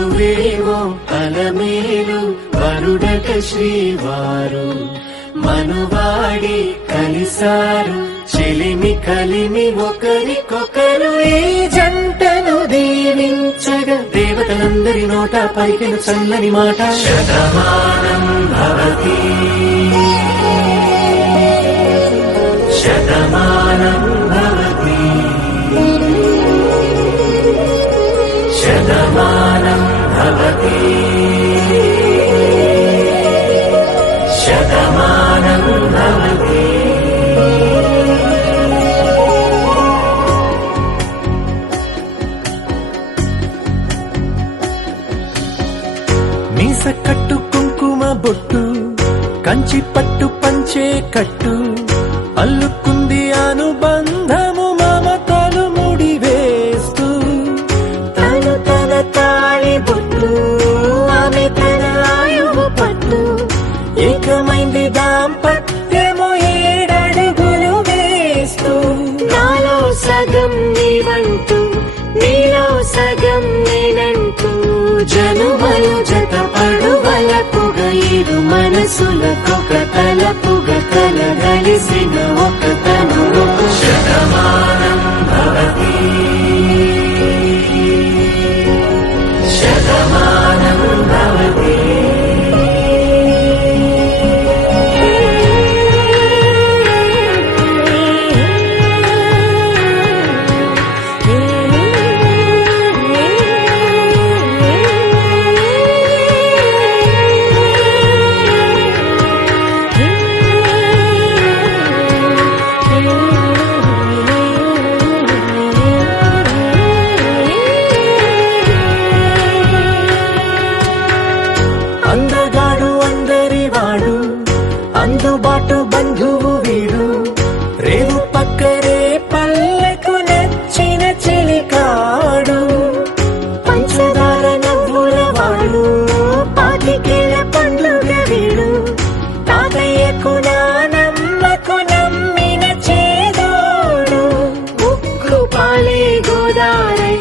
మగువేవో అలమేలు వరుడట శ్రీవారు మనువాడి కలిసారు చెలిమి కలిమి ఒకరికొకరు ఈ జంటను దీవించగా దేవతలందరి నోట పలికిన చల్లని మాట శతమానం భవతి శతమానం భవతి శతమానం భవతి శతమానం భవతి. మీస కట్టు కుంకుమ బొట్టు కంచి పట్టు పంచే కట్టు అల్లుకుంది అనుబంధము మమతలు ముడివేస్తూ తను తన తాళి బొట్టు ఆమె తన ఆయువు పట్టు ఏకమైంది దాంపత్యము 7 అడుగులు వేస్తూ నాలో సగం నీవంటూ నీలో సగం నేనంటూ జనుమలు జతపడువలపుగా ఇరు మనసులకొక తలపుగా కలగలిసిన ఒక తనువు శతమానం భవతి శతమానం భవతి. అందగాడు అందరివాడు అందుబాటు బంధువు వీడు రేవు పక్కరే పల్లెకు నచ్చిన చెలికాడు పంచదార నవ్వుల వాడు పాతికేల పండ్లుగ వీడు తాతయ్యకు నానమ్మకు నమ్మిన చేదోడు ఉక్కు పాలే గోదారై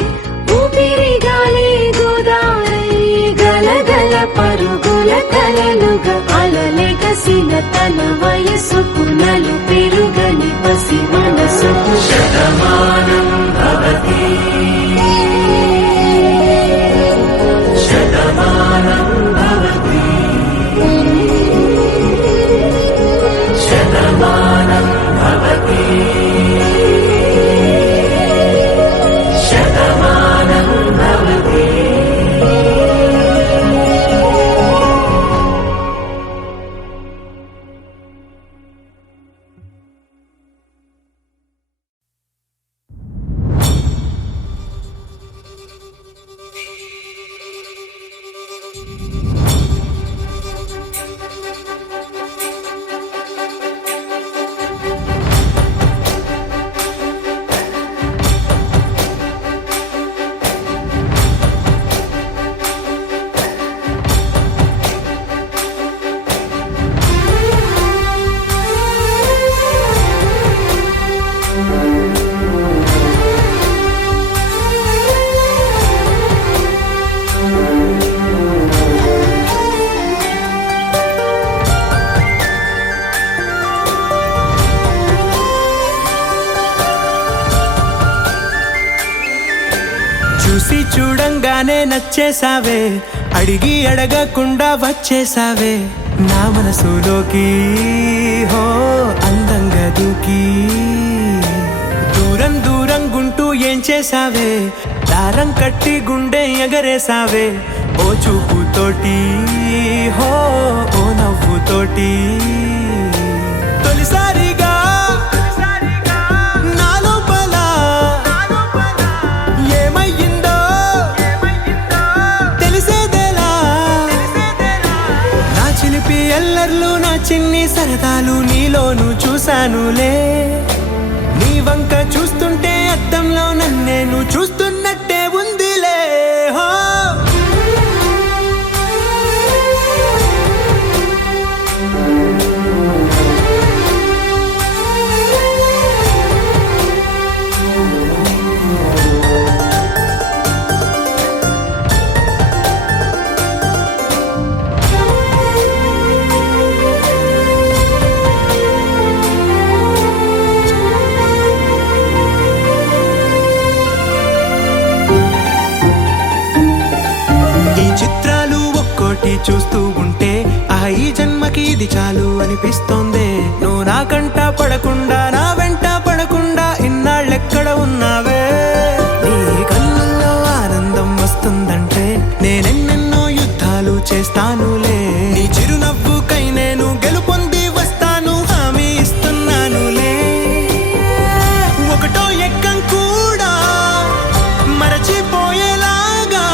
ఊపిరి గాలే గోదారై గలగల పరుగుల కలలుగా అలలెగసిన తన వయసుకు నలు పెరుగని పసి మనసుకు శతమానం భవతి శతమానం భవతి శతమానం భవతి శతమానం భవతి. చూసి చూడంగానే నచ్చేసావే అడిగి అడగకుండా వచ్చేసావే నా మనసులోకి హో అందంగా దూకి దూరం దూరం గుంటూ ఏం చేసావే దారం కట్టి గుండె ఎగరేసావే ఓ చూపుతోటి హో ఓ నవ్వుతోటి తొలిసారిగా ఎల్లర్లు నా చిన్ని సరదాలు నీలోను చూశానులే నీ వంక చూస్తుంటే అద్దంలో నన్నేను చూస్తున్నట్టే ఉందిలే హో చూస్తూ ఉంటే ఈ జన్మకి ఇది చాలు అనిపిస్తోంది. నువ్వు నాకంట పడకుండా నా వెంట పడకుండా ఇన్నాళ్ళెక్కడ ఉన్నావే? నీ కళ్ళల్లో ఆనందం వస్తుందంటే నేనెన్నెన్నో యుద్ధాలు చేస్తానులే. నీ చిరునవ్వుకై నేను గెలుపొంది వస్తాను, హామీ ఇస్తున్నానులే. ఒకటో ఎక్కం కూడా మరచిపోయేలాగా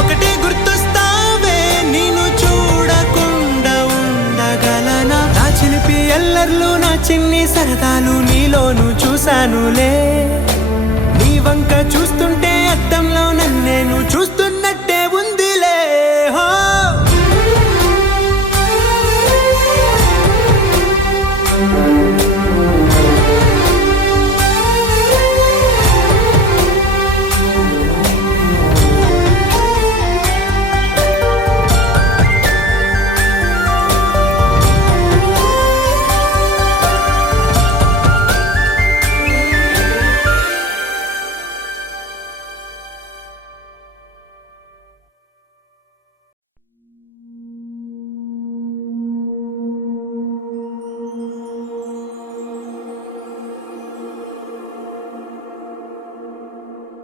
ఒకటే గుర్తొస్తావే, నేను చూడకుండా ఉండగలనా? నా చిలిపి ఎల్లర్లు నా చిన్ని సరదాలు నీలోను చూశానులే. నీ వంక చూస్తుంటే అద్దంలో నన్నేను చూస్తున్నట్టే ఉందిలే. హో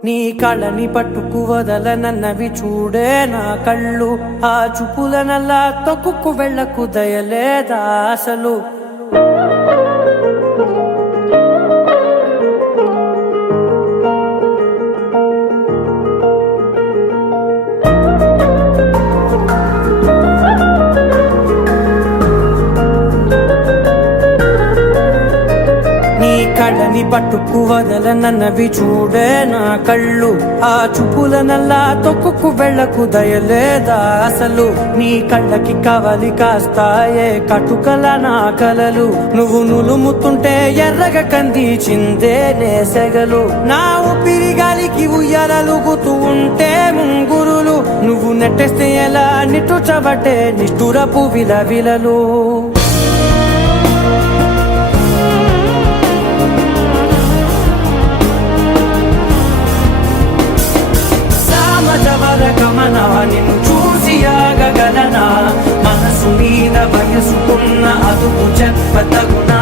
నీ కళ్ళని పట్టుకు వదలనన్నవి చూడే నా కళ్ళు, ఆ చూపులనల్లా తొక్కుకు వెళ్ళకు దయలేదా అసలు? కళ్ళని పట్టుకు వదలనన్నవి చూడే నా కళ్ళు, ఆ చూపులనల్లా తొక్కుకు వెళ్ళకు దయలేదా అసలు? నీ కళ్ళకి కవలి కాస్తాయే కటుకల నా కలలు, నువ్వు నులుముతుంటే ఎర్రగా కందిచిందే నేసెగలు. నా ఊపిరి గాలికి ఉయ్యాలలుగుతూ ఉంటే ముంగురులు, నువ్వు నెట్టేస్తే ఎలా నిట్టుచబట్టే నిష్ఠురపు విలవిలలు. గమనా నిన్ను చూసి ఆగగలనా? మనసు మీద వయసుకున్న అదుపు చెప్పతగునా?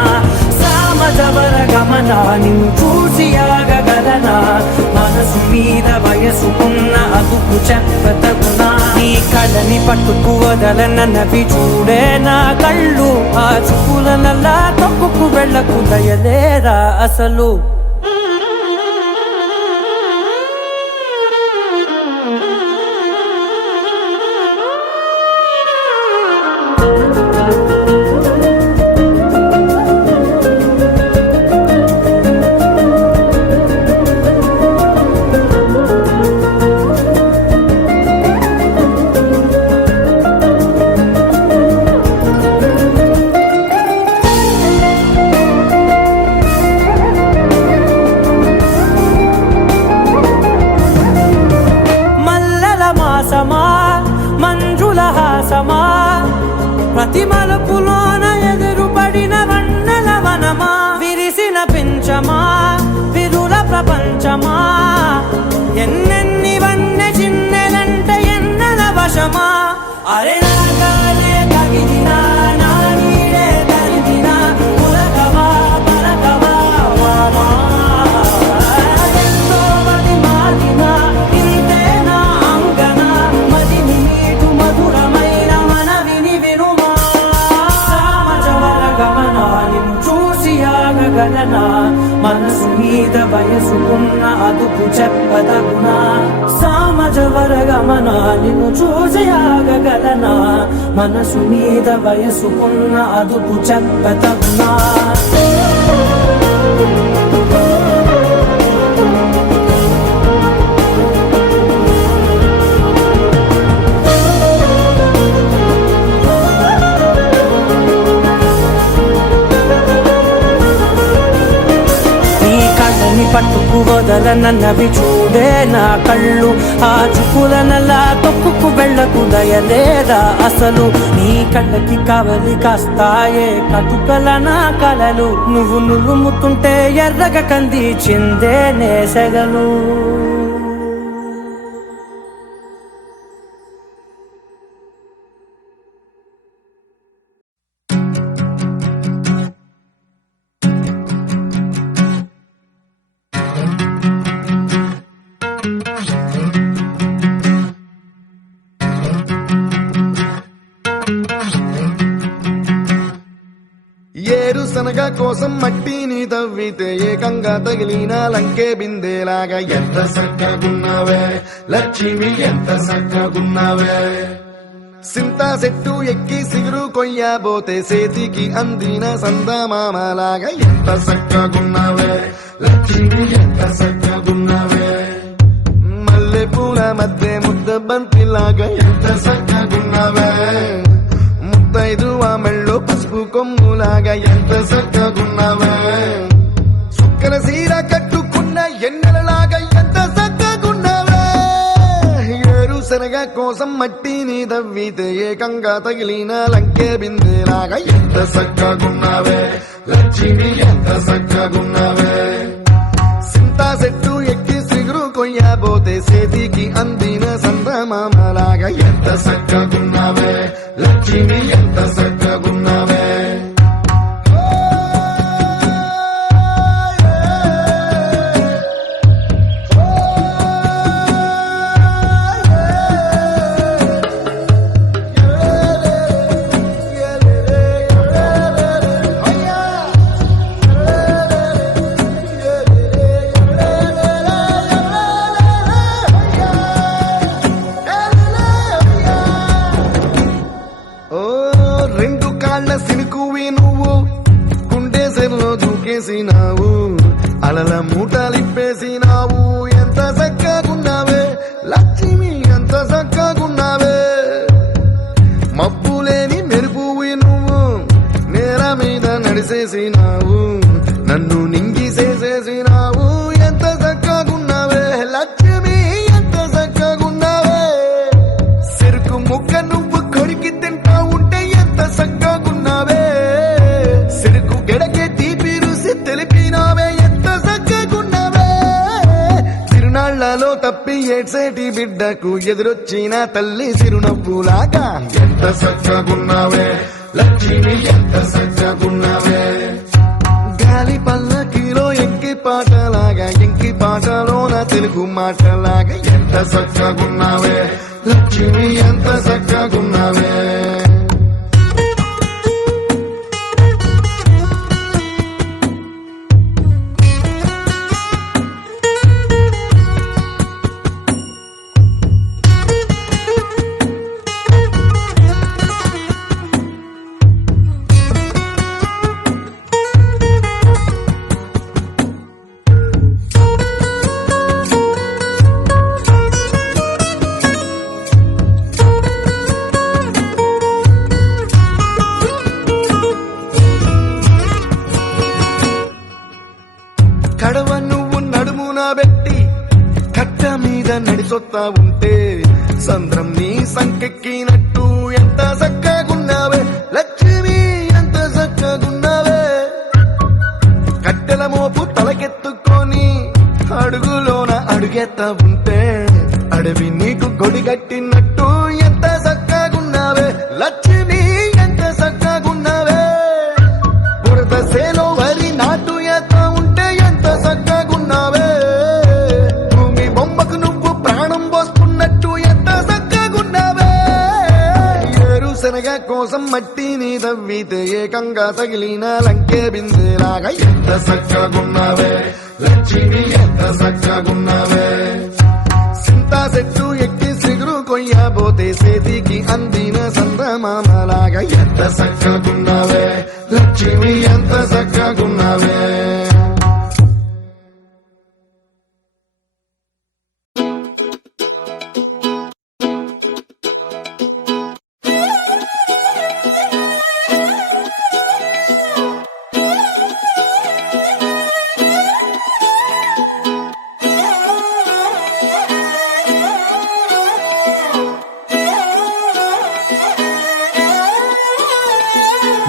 సామజవర గమనా నిన్ను చూసి ఆగగలనా? మనసు మీద వయసుకున్న అదుపు చెప్పతగునా? నీ కళ్ళని పట్టుకు వదలనన్నవి చూడే నా కళ్ళు, ఆ చూపులనల్లా తొక్కుకు వెళ్ళకు దయలేరా అసలు? మంజుల హాసమా ప్రతి మలుపులోన ఎదురుపడిన వన్నెల వనమా, విరిసిన పించమా విరుల ప్రపంచమా, ఎన్నెన్ని వన్నె చిన్నెలంటే ఎన్నెల వశమా. అరే నాగాలే తగిలినా నా నీడే తరిమినా పులకవా పలకవా వామా, ఎంతో మది మారినా ఇంతే నా అంగన, మదిని నీటు మధురమైన మనవిని వినుమా. సామజవర గమనా నిన్ను చూసి ఆగగలనా? మనసు మీద వయసుకున్న అదుపు చెప్పదగునా? సామజవర గమనా నిన్ను చూసి ఆగగలనా? మనసు మీద వయసుకున్న అదుపు చెప్పదగునా? పట్టుకు వదలనన్నవి చూడే నా కళ్ళు, ఆ చూపులనల్లా తొక్కుకు వెళ్ళకు దయలేదా అసలు? నీ కళ్ళకి కవలి కాస్తాయే కటుకల నా కలలు, నువ్వు నులుముతుంటే ఎర్రగా కందిచిందే నేసెగలు. ఏరుశనగ కోసం మట్టిని తవ్వితే ఏకంగా తగిలిన లంకే బిందేలాగా ఎంత చక్కగున్నావే లక్ష్మి ఎంత చక్కగున్నావే సింతా చెట్టు ఎక్కి సిగురు కొయ్యబోతే చేతికి అందిన సందమామలాగా ఎంత చక్కగున్నావే లక్ష్మి ఎంత చక్కగున్నావే మల్లె పూల మధ్య ముద్ద బంతిలాగా ఎంత చక్కగున్నావే ముద్దైదు ఆ మెళ్ళో పసుపు కొమ్ములాగా ఎంత చక్కగున్నావే సుక్కల సీర కట్టుకున్న ఎన్నెలలాగా ఎంత చక్కగున్నావే ఏరుశనగ కోసం మట్టిని తవ్వితే ఏకంగా తగిలిన లంకే బిందేలాగా ఎంత చక్కగున్నావే లక్ష్మి ఎంత చక్కగున్నావే సింతా చెట్టు ఎక్కి సిగురు కొయ్యబోతే చేతికి అందిన సందమామలాగా ఎంత చక్కగున్నావే లక్ష్మి ఎంత చక్కగున్నావే రెండు కాళ్ళ సినుకువి నువ్వు గుండెసెల్లో దూకేసినావు అలల మూటలిప్పేసినావు ఎంత చక్కగున్నావే లక్ష్మి ఎంత చక్కగున్నావే మబ్బులేని మెరుపువి నువ్వు నేల మీద నడిసేసినావు నన్ను నింగిసేసేసినావు ఎంత చక్కగున్నావే లక్ష్మి ఎంత చక్కగున్నావే చెరుకు ముక్క నువ్వు కొరికి తింటా ఉంటే ఎంత చక్కగున్నావే చెరుకు గెడకే తీపి రుసి తెలిపినావే ఎంత చక్కగున్నావే తిరునాళ్లలో తప్పి ఏడ్సేటి బిడ్డకు ఎదురొచ్చిన తల్లి చిరునవ్వులాగా ఎంత చక్కగున్నావే లక్ష్మి ఎంత చక్కగున్నావే గాలి పల్లకిలో ఎంకి పాటలాగా ఎంకి పాటలోన తెలుగు మాటలాగా ఎంత చక్కగున్నావే లక్ష్మి ఎంత చక్కగున్నావే కడవ నువ్వు నడుమున పెట్టి కట్ట మీద నడిసొత్తా ఉంటే సంద్రం నీ సంకెక్కినట్టు ఎంత చక్కగున్నావే లక్ష్మి ఎంత చక్కగున్నావే కట్టెల మోపు తలకెత్తుకొని అడుగులోన అడుగెత్తా ఉంటే అడవి నీకు గొడిగట్టినట్టు ఎంత చక్కగున్నావే లక్ష్మి ఎంత చక్కగున్నావే బురద సేలో వరి నాటు ఎత్తా ఉంటే ఎంత చక్కగున్నావే భూమి బొమ్మకు నువ్వు ప్రాణం పోస్తున్నట్టు ఎంత చక్కగున్నావే ఏరుశనగ కోసం మట్టిని తవ్వితే ఏకంగా తగిలిన లంకే బిందేలాగా ఎంత చక్కగున్నావే లక్ష్మి ఎంత చక్కగున్నావే సింతా చెట్టు ఎక్కి సిగురు కొయ్యబోతే చేతికి అందిన సందమామలాగా ఎంత చక్కగున్నావే లక్ష్మి ఎంత చక్కగున్నావే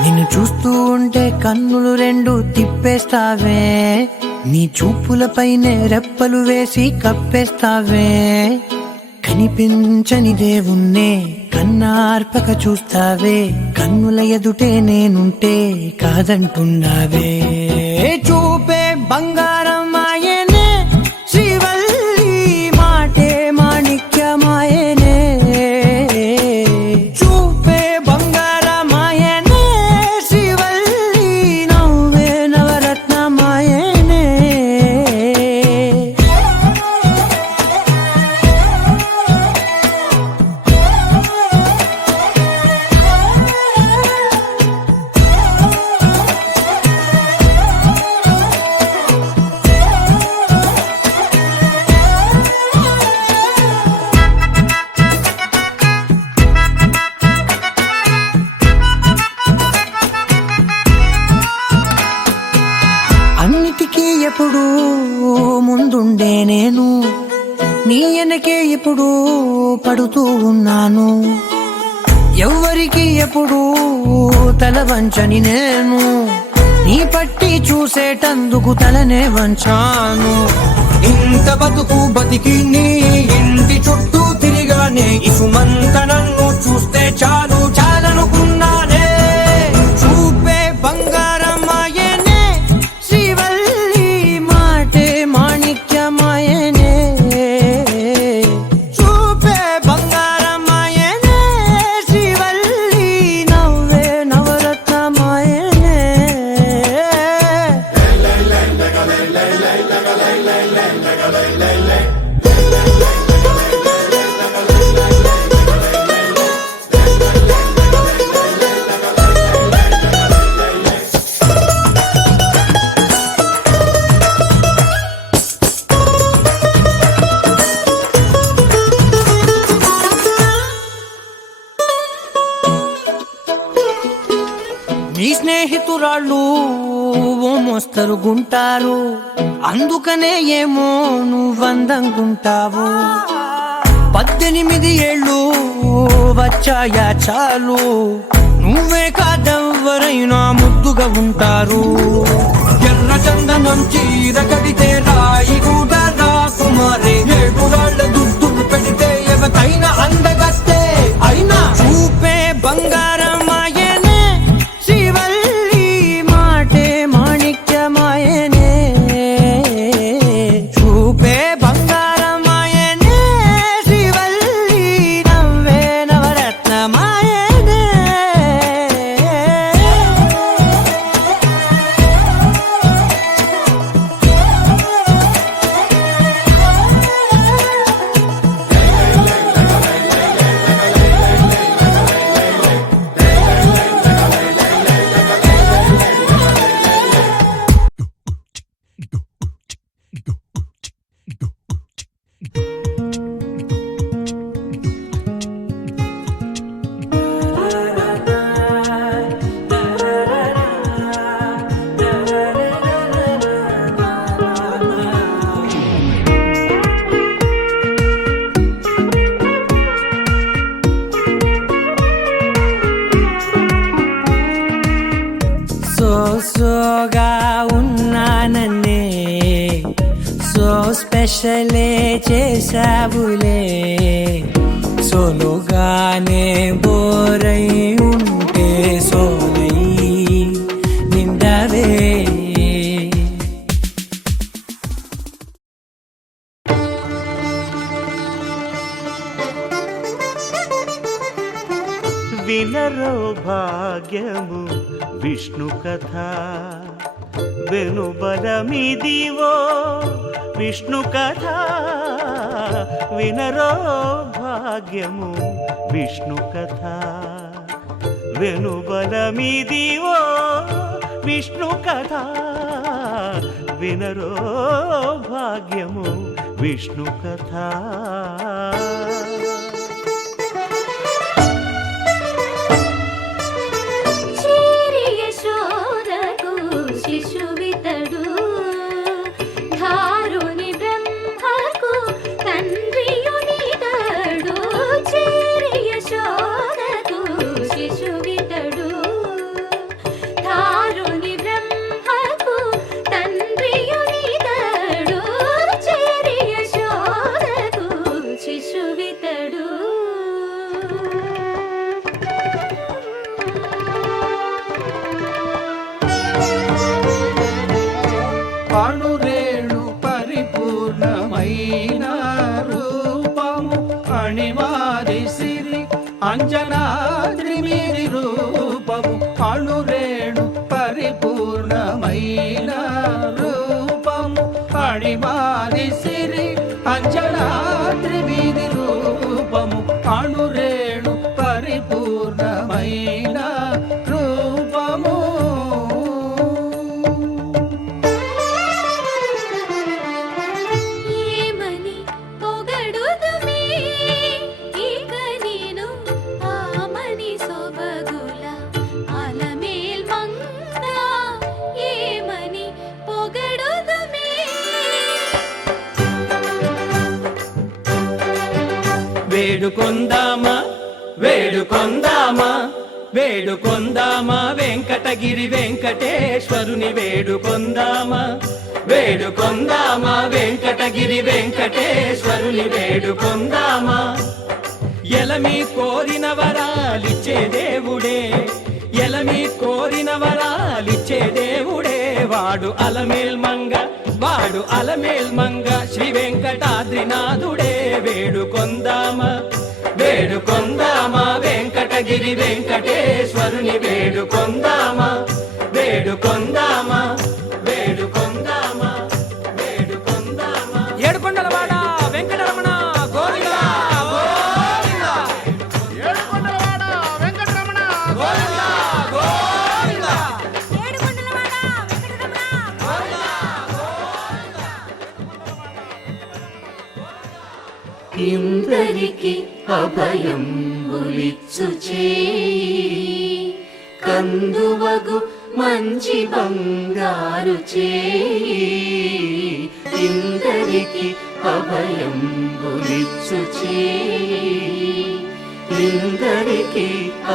నిన్ను చూస్తూ ఉంటే కన్నులు రెండు తిప్పేస్తావే నీ చూపులపైనే రెప్పలు వేసి కప్పేస్తావే కనిపించని దేవుణ్ణే కన్నార్పక చూస్తావే కన్నుల ఎదుటే నేనుంటే కాదంటున్నావే చూపే బంగారం ఆయనే శ్రీవల్లి మాటే మాణిక్యమాయనే చూపే బంగారం ఆయనే శ్రీవల్లి నవ్వు ఇప్పుడు పడుతూ ఉన్నాను, ఎవ్వరికి ఎప్పుడు తల వంచని నేను, నీ పట్టి చూసేటందుకు తలనే వంచాను. ఇంత బతుకు బతికి నీ ఇంటి చుట్టూ తిరిగానే, ఇసుమంత నన్ను చూస్తే చాలు చాలనుకున్నానే. చూపే బంగారమాయనే, శ్రీవల్లి మాటే మాణిక్యమాయనే. చూపే బంగారమాయనే, శ్రీవల్లి నవ్వే నవరత్నమాయనే. నీ స్నేహితురాళ్ళు ఓ మోస్తరు గుంటారు, అందుకనే ఏమో నువ్వందంగుంటావు. 18 ఏళ్ళు వచ్చాయా చాలు, నువ్వే కాదెవ్వరైనా ముద్దుగా ఉంటారు. ఎర్ర చందనం చీర కడితే రాయి కూడా రాకుమారే, 7 రాళ్ళ దుద్దులు పెడితే ఎవతైనా అందగత్తే. అయినా చూపే బంగారమాయనే, శ్రీవల్లి మాటే మాణిక్యమాయనే. చూపే బంగారమాయనే, శ్రీవల్లి నవ్వే నవరత్నమాయనే. సోగా ఉన్నానన్నే, సో స్పెషలే చేసావులే. సోలుగానే బోరై ఉంటే సోలై నిండవే. వినరో భాగ్యము విష్ణు కథ, వెనుబలమిదివో విష్ణు కథ. వినరో భాగ్యము విష్ణు కథ, వెనుబలమిదివో విష్ణు కథ. వినరో భాగ్యము విష్ణు కథ. శిశువితడు ధారుని బ్రహ్మకు తండ్రియునితడు. చేరి యశోదకు శిశువితడు ధారుని బ్రహ్మకు తండ్రియునితడు. చేరి యశోదకు శిశువితడు. అణురేణు పరిపూర్ణమైన రూపము, అణిమాది సిరి అంజనాద్రి మీది రూపము. అణురేణు పరిపూర్ణమైన రూపము, అణిమాది సిరి అంజనాద్రి మీది రూపము. అణురేణు పరిపూర్ణమైన రూపము. ఏమని పొగడుదుమే ఇక నేను ఆమని సొబగుల అలమేల్ మంగ. వేడుకొందామా వేడుకొందామా వేడుకొందామా వెంకటగిరి వెంకటేశ్వరుని వేడుకొందామా వేడుకొందామా వెంకటగిరి వెంకటేశ్వరుని వేడుకొందామా ఎలమి కోరిన వరాలిచ్చే దేవుడే ఎలమి కోరిన వరాలిచ్చే దేవుడే వాడు అలమేల్ మంగ శ్రీ వెంకటాద్రినాథుడే వేడుకొందామా వేడుకొందామా వెంకటగిరి వెంకటేశ్వరుని వేడుకొందామా వేడుకొందామా వేడుకొందామా వేడుకొందామా ఏడుకొండలవాడ వెంకటరమణ గోవిందా గోవిందా ఏడుకొండలవాడ వెంకటరమణ గోవిందా గోవిందా ఏడుకొండలవాడ వెంకటరమణ ఇందరికి అభయం బులిచ్చు చేయి కందువగు మంచి బంగారు చేయి ఇందరికి అభయం బులిచ్చు చేయి ఇందరికి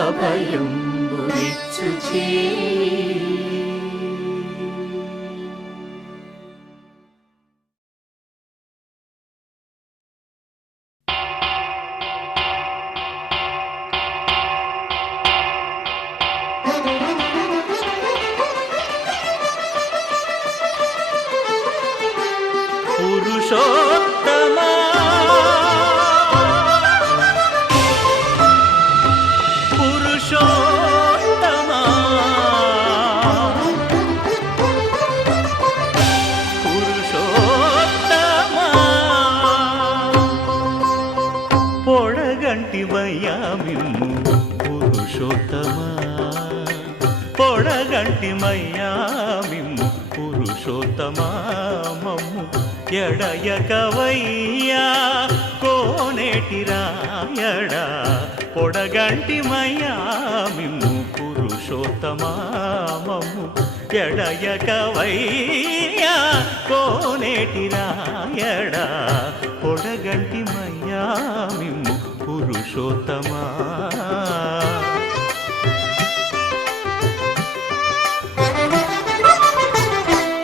అభయం బులిచ్చు చేయి పురుషోత్తమా పురుషోత్తమా పురుషోత్తమా పొడగంటివయ్యా మిమ్ము పురుషోత్తమా పొడగంటిమయ్యా మిమ్ము పురుషోత్తమా మమ్ము ఎడయకవయ్యా కోనేటి రాయడా పొడగంటిమయ్యా మిమ్ము పురుషోత్తమా మమ్ము ఎడయకవయ్యా కోనేటి రాయడా పొడగంటిమయ్యా మిమ్ము పురుషోత్తమా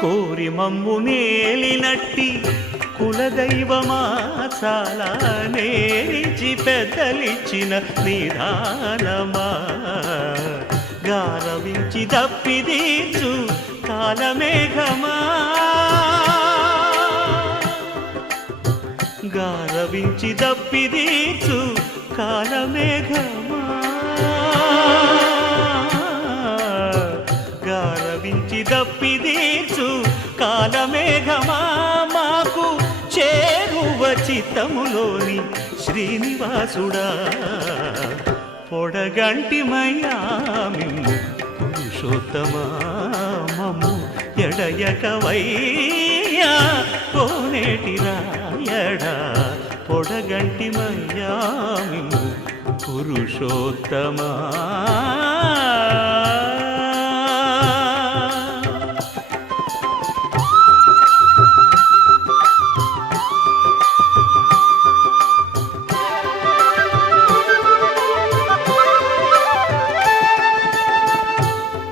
కోరి మమ్ము నేలినట్టి కులదైవమా చాలా నేరిచి పెద్దలిచ్చిన నిధానమా గారవించి దప్పిదీచు కాలమేఘమా గారవించి దప్పిదీచు కాలమేఘమా గారవించి దప్పిదీచు కాలమేఘమా మాకు చేరువ చిత్తములోని శ్రీనివాసుడా పొడగంటిమయ్యా మిమ్ము పురుషోత్తమా మమ్ము ఎడయకవయ్యా కోనేటి రాయడా పొడగంటిమయ్యా మిమ్ము పురుషోత్తమా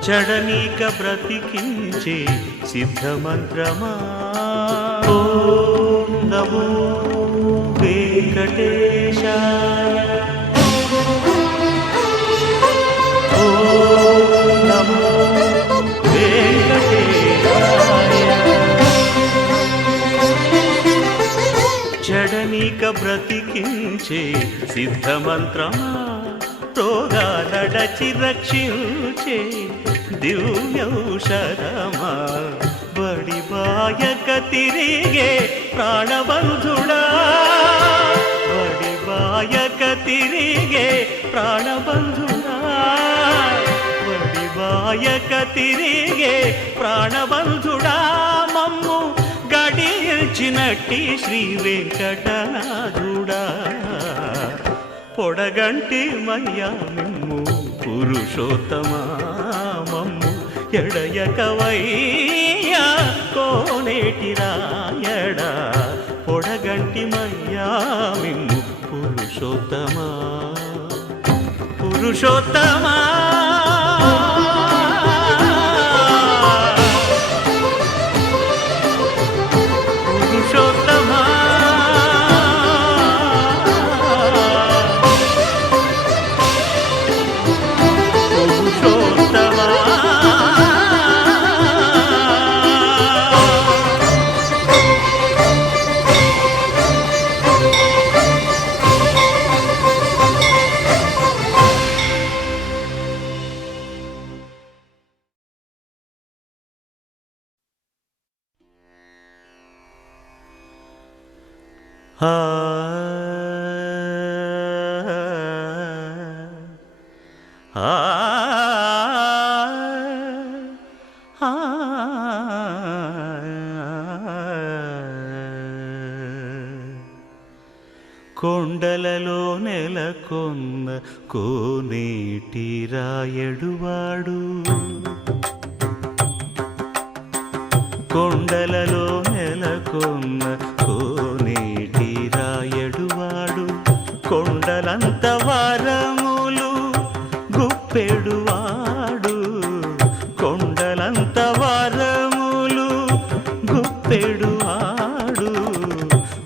చడనీక బ్రతికించే సిద్ధమంత్రమా ఓం నమో వెంకటేశాయ ఓం నమో వెంకటేశాయ చడనీక బ్రతికించే సిద్ధమంత్రమా రోగాలడచి రక్షించే దివ్యౌషధమా బడిబాయక తిరిగే ప్రాణబంధుడా బడిబాయక తిరిగే ప్రాణబంధుడా బడిబాయక తిరిగే ప్రాణబంధుడా మమ్ము గడిచినట్టి శ్రీ వెంకటనాథుడా పొడగంటి మయ్యా మిమ్ము పురుషోత్తమా మమ్ము ఎడయకవయ్యా కోనేటి రాయడా పొడగంటి మయ్యా మిమ్ము పురుషోత్తమా పురుషోత్తమా పురుషోత్తమా పురుషోత్తమా పురుషోత్తమా ఆ ఆ ఆ కొండలలో నెలకొన్న కోనేటి రాయడువాడు కొండలలో నెలకొన్న కోనేటి రాయడువాడు కొండలంత వారములు గుప్పెడువాడు కొండలంత వారములు గుప్పెడువాడు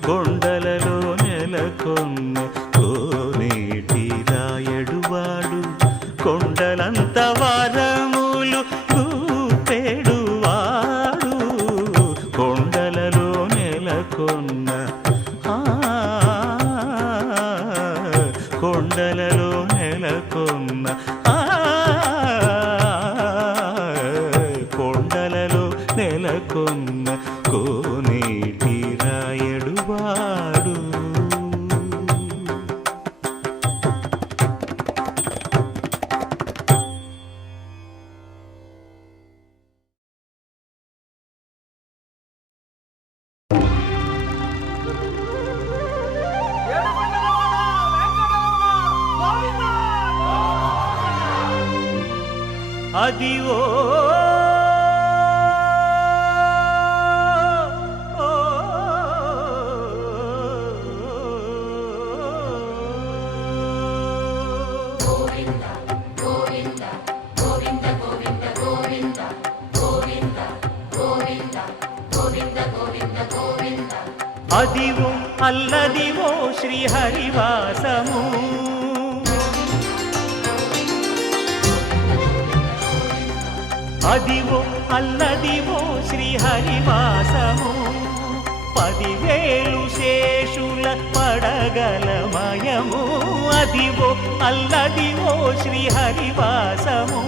కొండలలో నెలకొన్న కోనేటి రాయడువాడు కొండలంత వారములు గుప్పెడువాడు కొండలలో నెలకొన్న కొండలలో నెలకొన్న కొండలలో నెలకొన్న కోనేటి రాయడువాడు అదివో అదివో అల్లదివో శ్రీహరివాసము అదివో అల్లదివో శ్రీహరివాసము 10,000 శేషుల పడగలమయము అదివో అల్లదివో శ్రీహరివాసము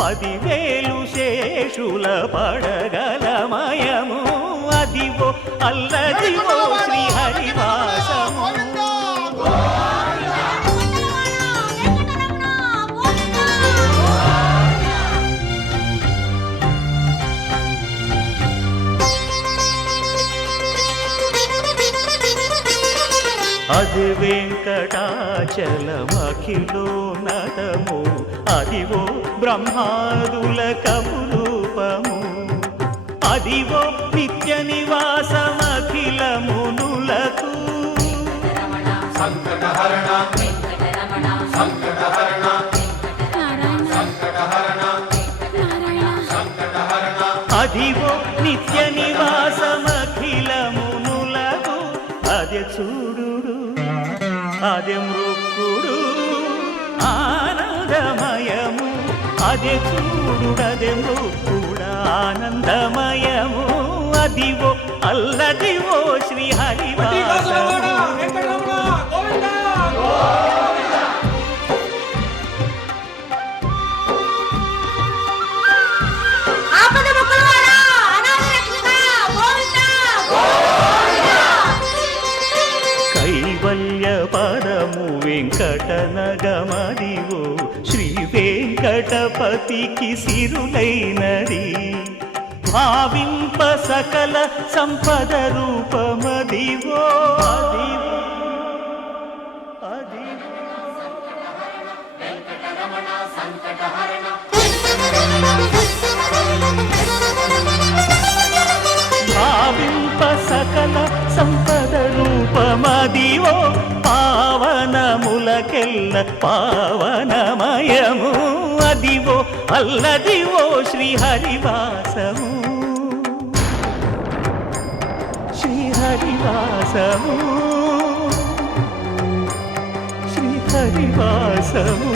10,000 శేషుల పడగలమయము అదివో అల్లదివో శ్రీహరివాసము అది వెంకటాచలమఖిలోన్నతము అదివో బ్రహ్మాదుల కపురూపము అదివో నిత్య నివాసమఖిలమునులకు సంకటహరణ సంకటహరణ సంకటహరణ అదివో నిత్య నివాసమఖిలమునులకు అదే చూడు అదే మృక్కుడు ఆనందమయము అదే చూడుడదే మృక్కుడు ఆనందమయము అదివో అల్లదివో శ్రీహరివాసము కైవల్య పదము వెంకటనగమదివో శ్రీ వెంకటపతికి సిరులైనది భావింప సకల సంపద రూపమదివో అదివో భావింప సకల సంపద రూపమదివో పావ అదివో అల్లదివో శ్రీహరివాసము శ్రీహరివాసము శ్రీహరివాసము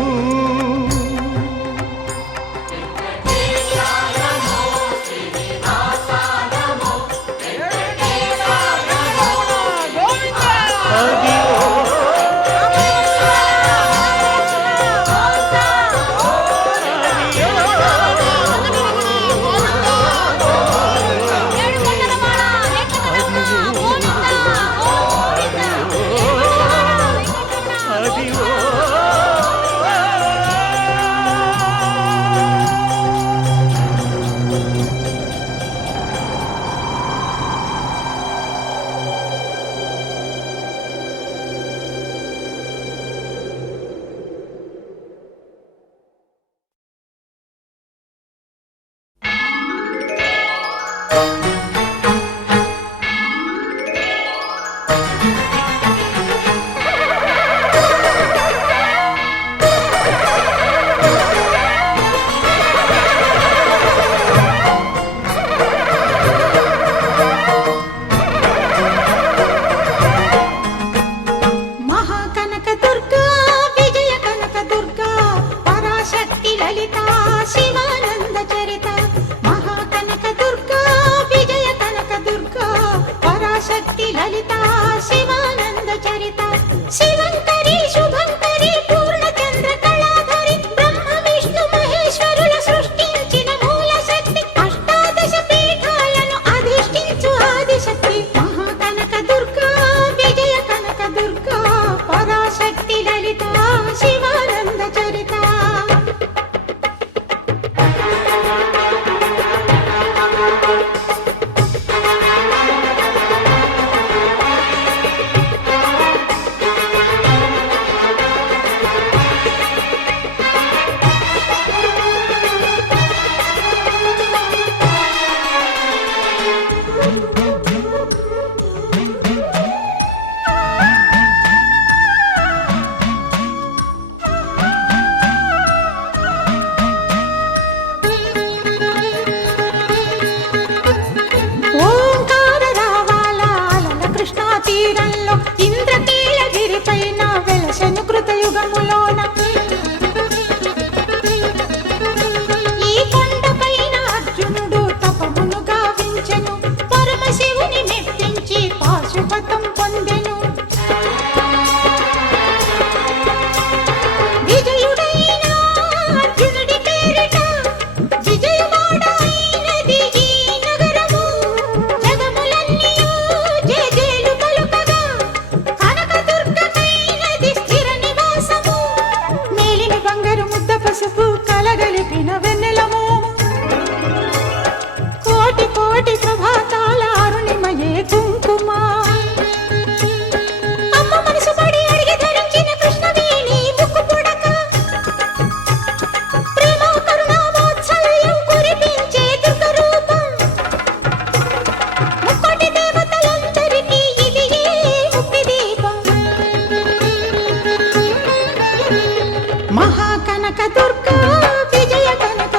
మహాకనక దుర్గా విజయ కనక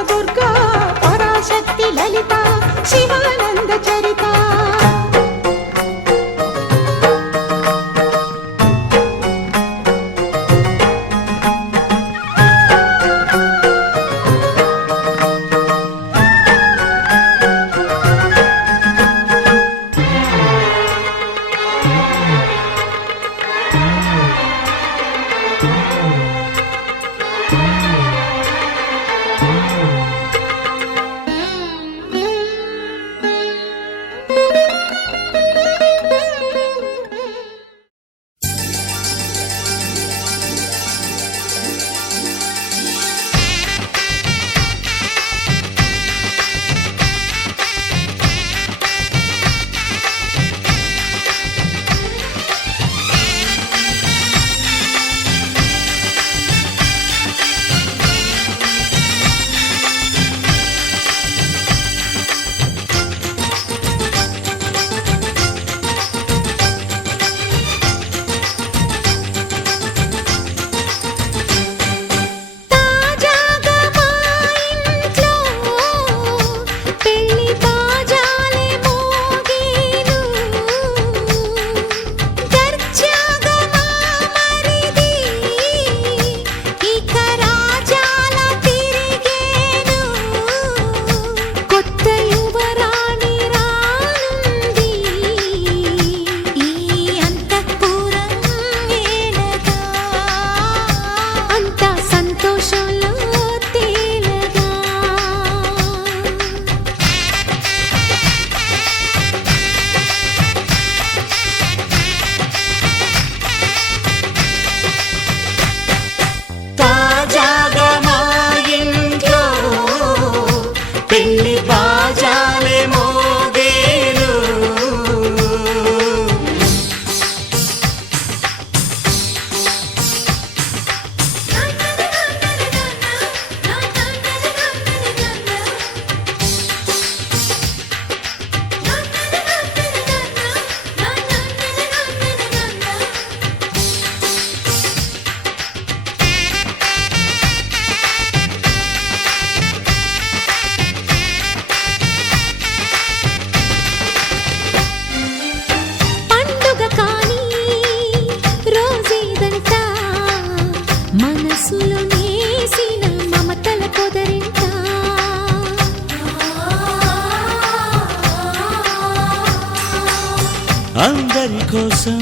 కోసం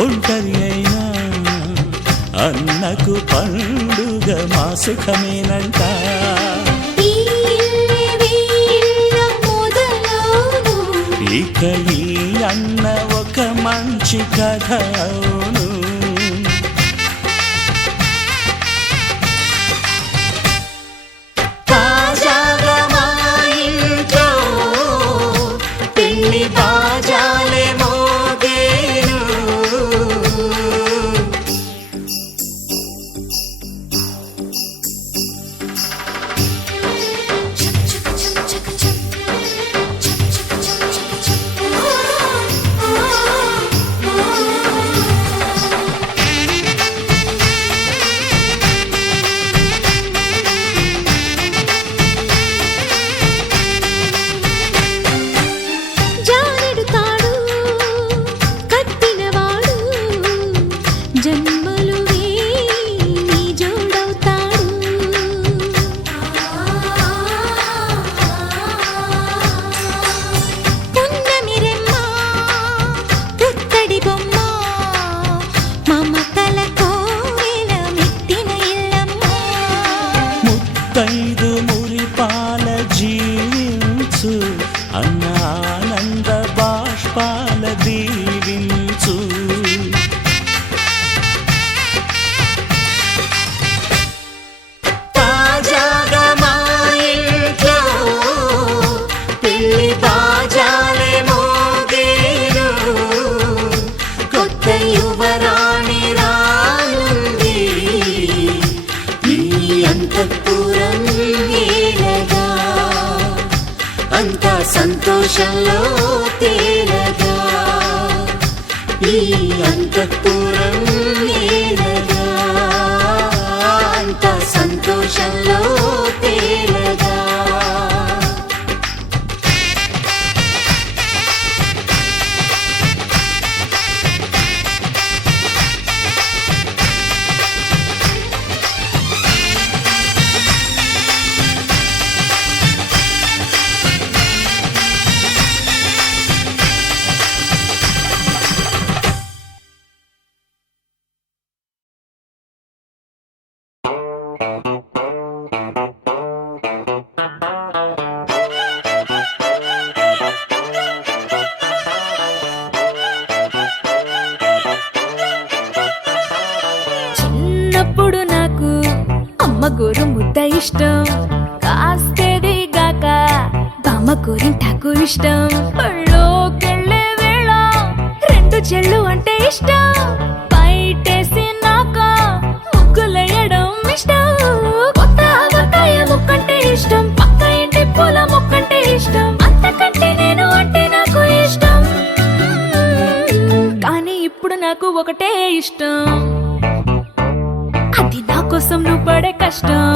ఒంటరి అయినా అన్నకు పండుగ మా సుఖమేనంట. ఈ ఇల్లే వీళ్ళ మొదలవును. ఇక ఈ అన్న ఒక మంచి కథ అవును. తాజాగా మా ఇంట్లో పెళ్లి బాజాలే మోగేను. జానెడు తాడు కట్టినవాడు జన్మలు వేయి జోడవుతాడు. పున్నమిరెమ్మ పుత్తడి బొమ్మ మమతల కోవెల మెట్టిన ఇల్లమ్మ. ముత్తైదు మురిపాల జీవించు అన్న ఆనంద బాష్పాల దీవించు. తాజాగా మా ఇంట్లో పెళ్లి బాజాలే మోగేను. కొత్త యువరాణి రానుంది ఈ అంతఃపురం ఏలగా. అంతా సంతోషంలో తేలగా ఈ అంతఃపురం ఏలగా. అంతా సంతోషంలో తేలగా. చిన్నప్పుడు నాకు అమ్మ గోరు ముద్ద ఇష్టం, కాస్తేది గాక బామ్మ గోరింటాకు ఇష్టం. పళ్ళోకెళ్ళే వేళ రెండు చెళ్ళు అంటే ఇష్టం, బయటేసి నాక ముగ్గులేయడం ఇష్టం. కొత్త ఆవకాయ ముక్కంటే ఇష్టం, పక్క ఇంటి పూల మొక్కంటే ఇష్టం. అంతకంటే నేను అంటే నాకు ఇష్టం, కానీ ఇప్పుడు నాకు ఒకటే ఇష్టం, అది నా కోసం నువ్వు పడే కష్టం.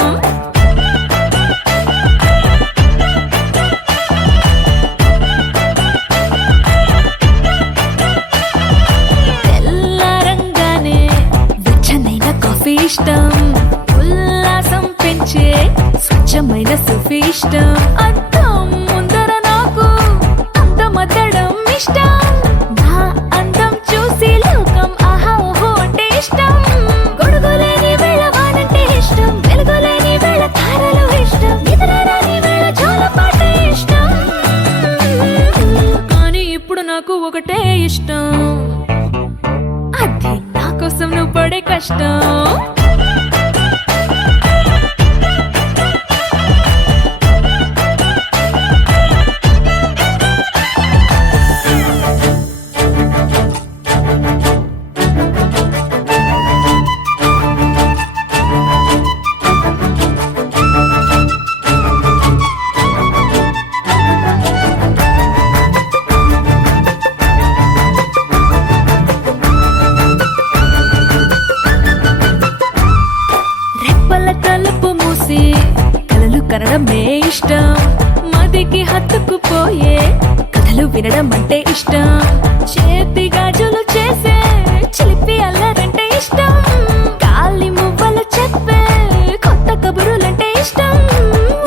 తెల్లారంగానే వెచ్చనైన కాఫీ ఇష్టం, ఉల్లాసం పెంచే స్వచ్ఛమైన సూఫీ ఇష్టం. అద్దం ముందర నాకు అందమద్దడం ఇష్టం, నా అందం చూసి లోకం ఆహా ఓహో అంటే ఇష్టం. గొడుగులేని వేళ వానంటే ఇష్టం, వెలుగులేని వేళ తారలు ఇష్టం, నిద్రరాని వేళ జోలపాట ఇష్టం, కానీ ఇప్పుడు నాకు ఒకటే ఇష్టం, అది నా కోసం నువ్వు పడే కష్టం. రెప్పల తలుపు మూసి కలలు కనడమే ఇష్టం, మదికి హత్తుకుపోయే కథలు వినడం అంటే ఇష్టం. చేతి గాజులు చేసే చిలిపి అల్లరంటే ఇష్టం, గాలి మువ్వలు చెప్పే కొత్త కబురులంటే ఇష్టం.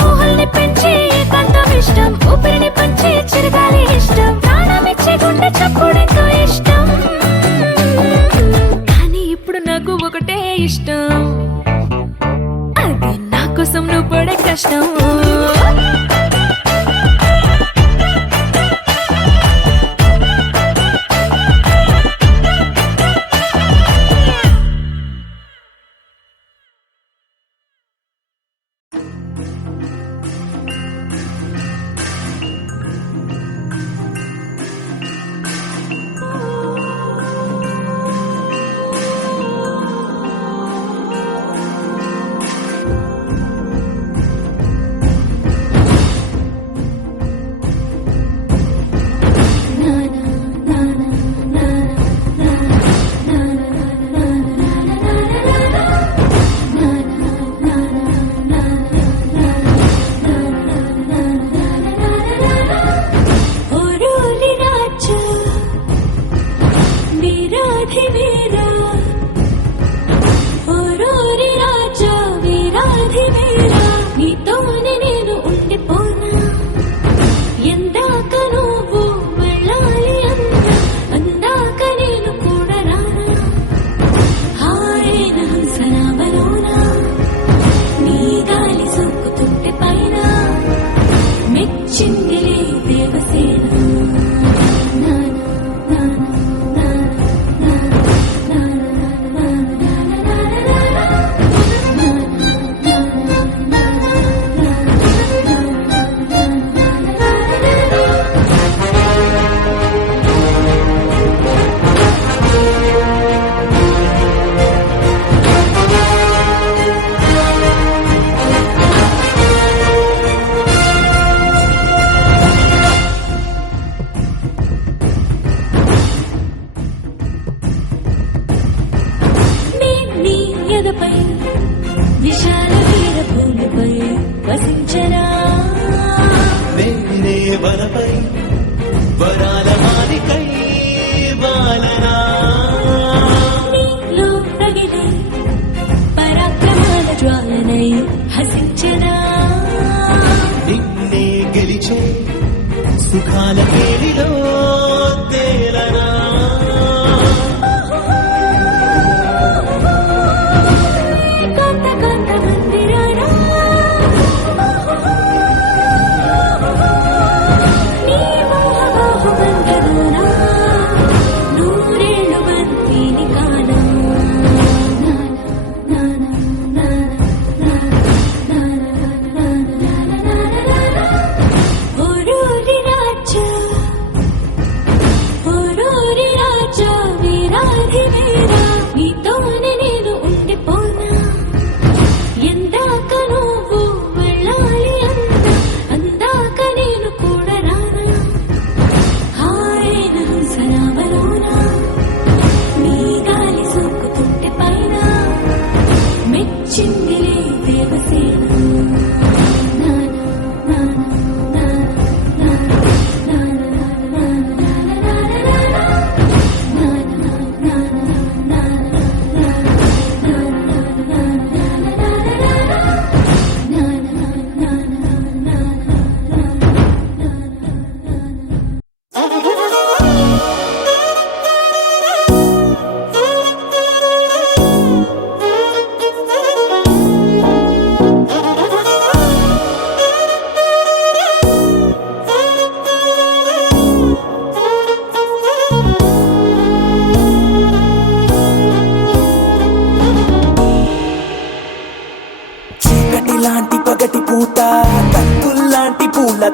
ఊహల్ని పెంచి ఏకాంతం ఇష్టం, ఊపిరిని పంచి చిరగాలి ఇష్టం, ప్రాణమిచ్చే గుండె చప్పుడెంతో ఇష్టం. కోసం నువ్వు పడే కష్టం విశాల వీర భూమిపై వసించరా వనపై వరాల మాలికై వాలనా నీలో రగిలే పరాక్రమాల జ్వాలనై హసించరా నిన్నే గెలిచే సుఖాల పేరిలో తేలనా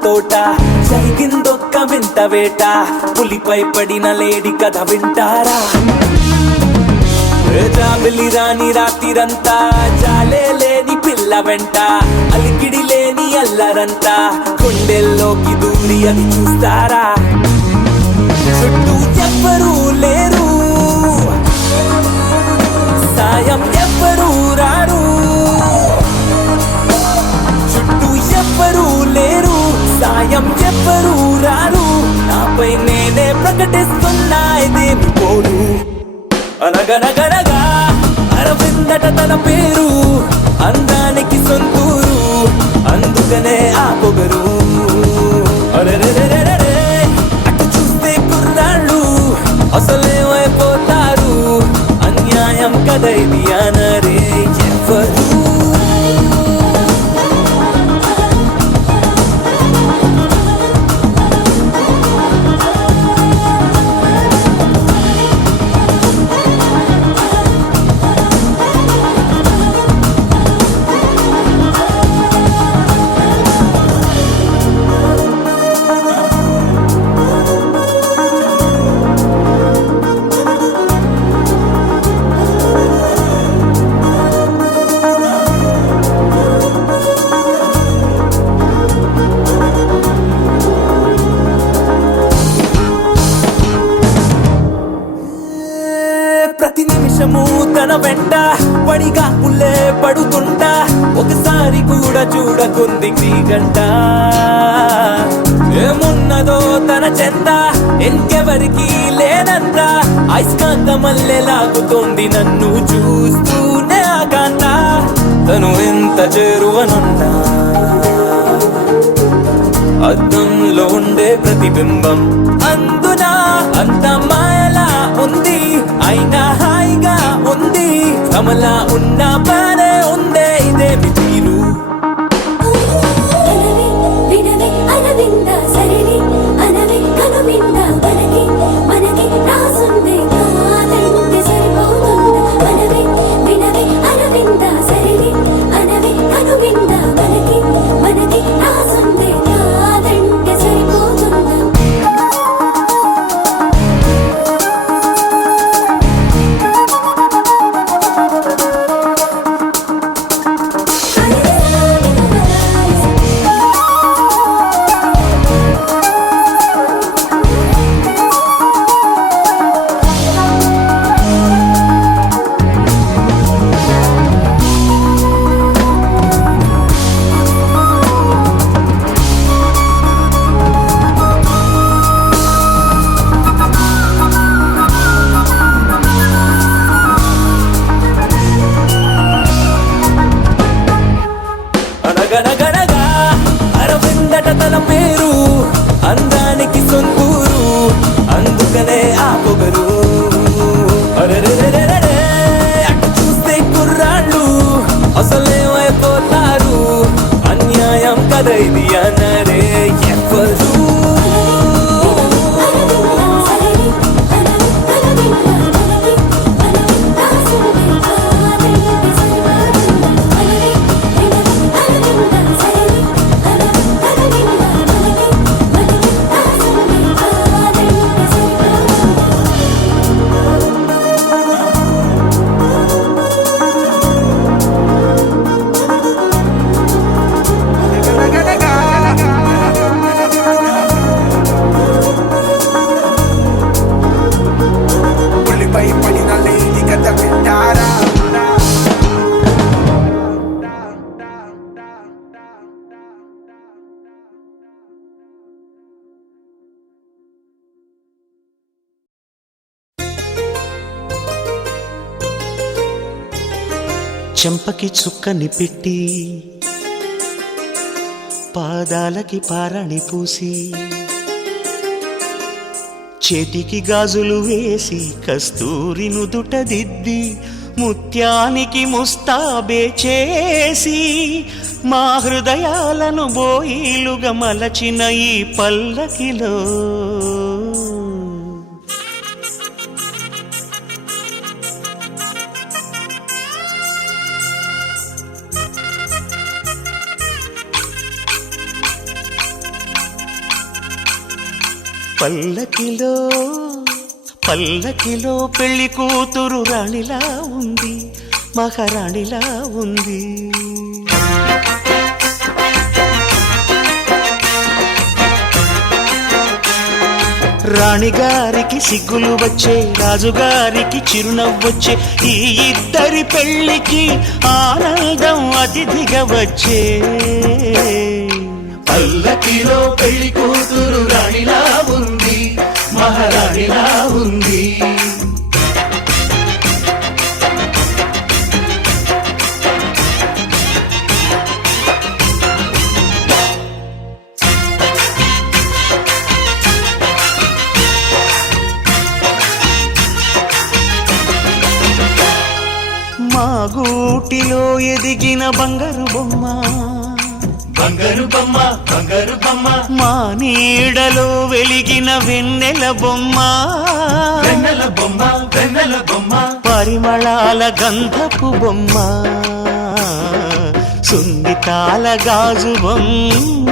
తోట జరిగిందొక్క వింత వేట పులిపై పడిన లేడి కథ వింటారా జాబిలి రాని రాత్రిరంతా జాలే లేని పిల్ల వెంట అలికిడి లేని అల్లరంతా కొండెల్లోకి దూరి అది చూస్తారా చుట్టూ ఎవ్వరూ లేరు సాయం ఎవ్వరూ రారు చుట్టూ ఎవ్వరూ లేరు సాయం ఎవ్వరూ రారు నాపై నేనే ప్రకటిస్తున్నా ఇదేమి పోరు అనగనగనగా అరవిందట తన పేరు అందానికి సొంతూరు అందుకనే ఆ పొగరు అరెరెరెరెరె అటు చూస్తే కుర్రాళ్ళు అసలేమైపోతారు అన్యాయం కదా ఇది అనరే ఎవరు చూడకుంది గంట ఏమున్నదో తన చెంత ఇంకెవరికి లేనంత అయస్కాంత మల్లె లాగుతోంది నన్ను చూస్తూనే ఆకాంత తను ఎంత చేరువనున్నా అద్దంలో ఉండే ప్రతిబింబం అందున అంత మాయలా ఉంది అయినా హాయిగా ఉంది కమలా ఉన్న బానే ఉందే ఇదేమి తీరు వినవే అరవింద సరిని అనవే కనువింద మనకి మనకి రాసుందే కాదంటే సరిపోతుందా మనవే వినవే అరవింద సరిని అనవే కనువింద మనకి మనకి రాసుందే కాదంటే సరిపోతుందా అనగనగనగా అరవిందట తన పేరు అందానికి సొంతూరు అందుకనే ఆ పొగరు అరెరెరెరెరె, అటు చూస్తే కుర్రాళ్ళు అసలేమైపోతారు అన్యాయం కదా ఇది అనరే ఎవరు పులిపై పడిన లేడి కథ వింటారా చెంపకి చుక్కని పెట్టి పాదాలకి పారాణి పూసి చేతికి గాజులు వేసి కస్తూరి నుదుట దిద్ది ముత్యానికి ముస్తాబే చేసి మా హృదయాలను బోయిలుగా మలచిన ఈ పల్లకిలో పల్లకిలో పల్లకిలో పెళ్లి కూతురు రాణిలా ఉంది మహారాణిలా ఉంది రాణిగారికి సిగ్గులు వచ్చే రాజుగారికి చిరునవ్వొచ్చే ఈ ఇద్దరి పెళ్లికి ఆనందం అతిథిగా వచ్చే పల్లకిలో పెళ్లి కూతురు రాణిలా ఉంది మహారాణిలా ఉంది మా గూటిలో ఎదిగిన బంగారు బొమ్మ బంగారు బొమ్మ బంగారు బొమ్మ మా నీడలో వెలిగిన వెన్నెల బొమ్మ వెన్నెల బొమ్మ వెన్నెల బొమ్మ పరిమళాల గంధపు బొమ్మ సున్నితాల గాజు బొమ్మ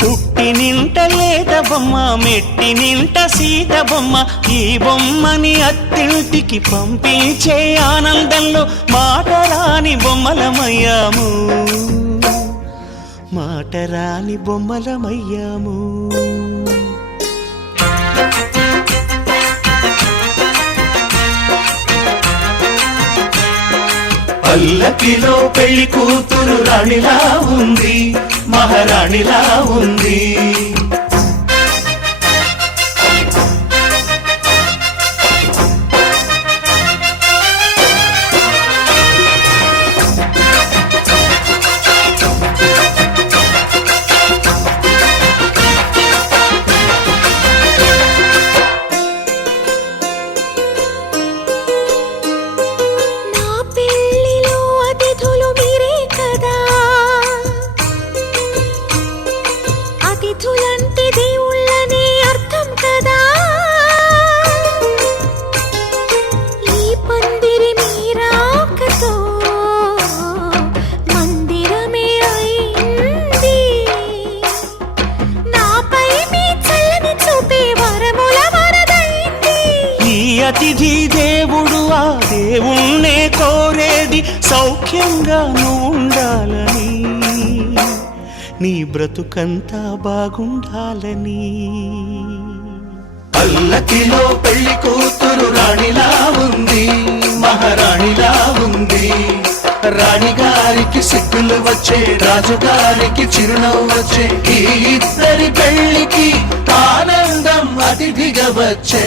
పుట్టి నింట లేత బొమ్మ మెట్టి నింట సీత బొమ్మ ఈ బొమ్మని అత్తింటికి పంపించే ఆనందంలో మాటరాని బొమ్మలమయ్యాము మాటరాని బొమ్మలమయ్యాము పల్లకిలో పెళ్లి కూతురు రాణిలా ఉంది, మహారాణిలా ఉంది. నా పెళ్ళిలో అతిథులు మీరే కదా, అతిథులంటే దేవుళ్ళని అర్థం కదా. ఈ పందిరి మీరాకతో మందిరమే అయింది. నాపై మీ చల్లని చూపే వరముల వరదైంది. ఈ అతిథి దేవుడు ఆ దేవుణ్ణే కోరేది సౌఖ్యంగా నువ్వు ఉండాలని, నీ బ్రతుకంతా బాగుండాలని. పల్లకిలో పెళ్లి కూతురు రాణిలా ఉంది, మహారాణిలా ఉంది. రాణిగారికి సిగ్గులు వచ్చే, రాజుగారికి చిరునవ్వు వచ్చే, ఈ ఇద్దరి పెళ్లికి ఆనందం అతిథిగా వచ్చే.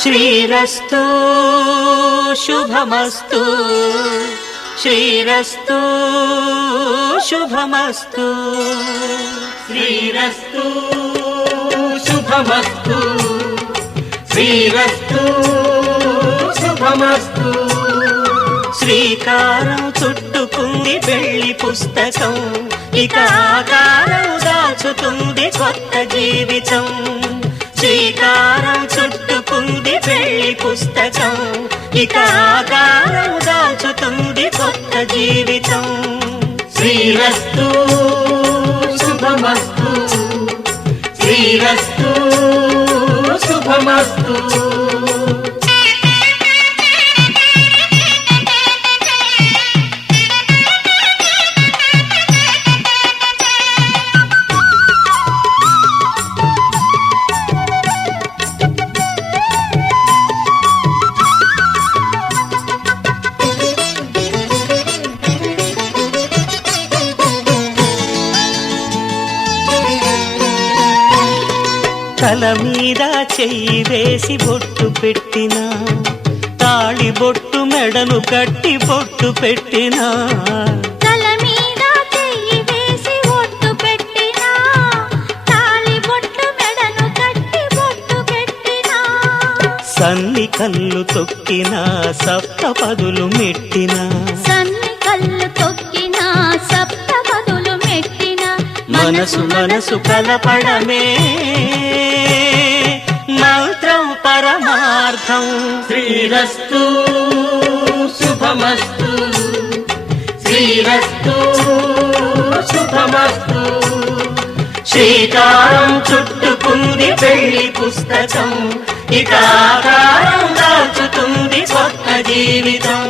శ్రీరస్తు శుభమస్తు, శ్రీరస్తు శుభమస్తు, శ్రీరస్తు శుభమస్తు, శ్రీరస్తు శుభమస్తు. శ్రీకారం చుట్టుకుంది పెళ్లి పుస్తకం, ఇక ఆకారం దాచుతుంది కొత్త జీవితం. శ్రీకారం చుట్టుకుంది పెళ్లి పుస్తకం, ఇక ఆకారం దాచుతుంది కొత్త జీవితం. శ్రీరస్తు శుభమస్తు, శ్రీరస్తు శుభమస్తు. తల మీద చెయ్యి వేసి బొట్టు పెట్టినా, తాళి బొట్టు మెడను కట్టి బొట్టు పెట్టినా. తల మీద చెయ్యి వేసి ఒట్టు పెట్టినా, తాళి బొట్టు మెడను కట్టి బొట్టు పెట్టినా. సన్ని కళ్ళు తొక్కినా, సప్త పదులు మెట్టినా, సన్ని కళ్ళు తొక్కినా, సప్త పదులు మెట్టినా. మనసు మనసు కలపడమే మంత్రం పరమార్థం. శ్రీరస్తు శుభమస్తు, శ్రీరస్తు శుభమస్తు. శ్రీకారం చుట్టుకుంది పెళ్లి పుస్తకం, ఇక ఆకారం దాచుతుంది కొత్త జీవితం.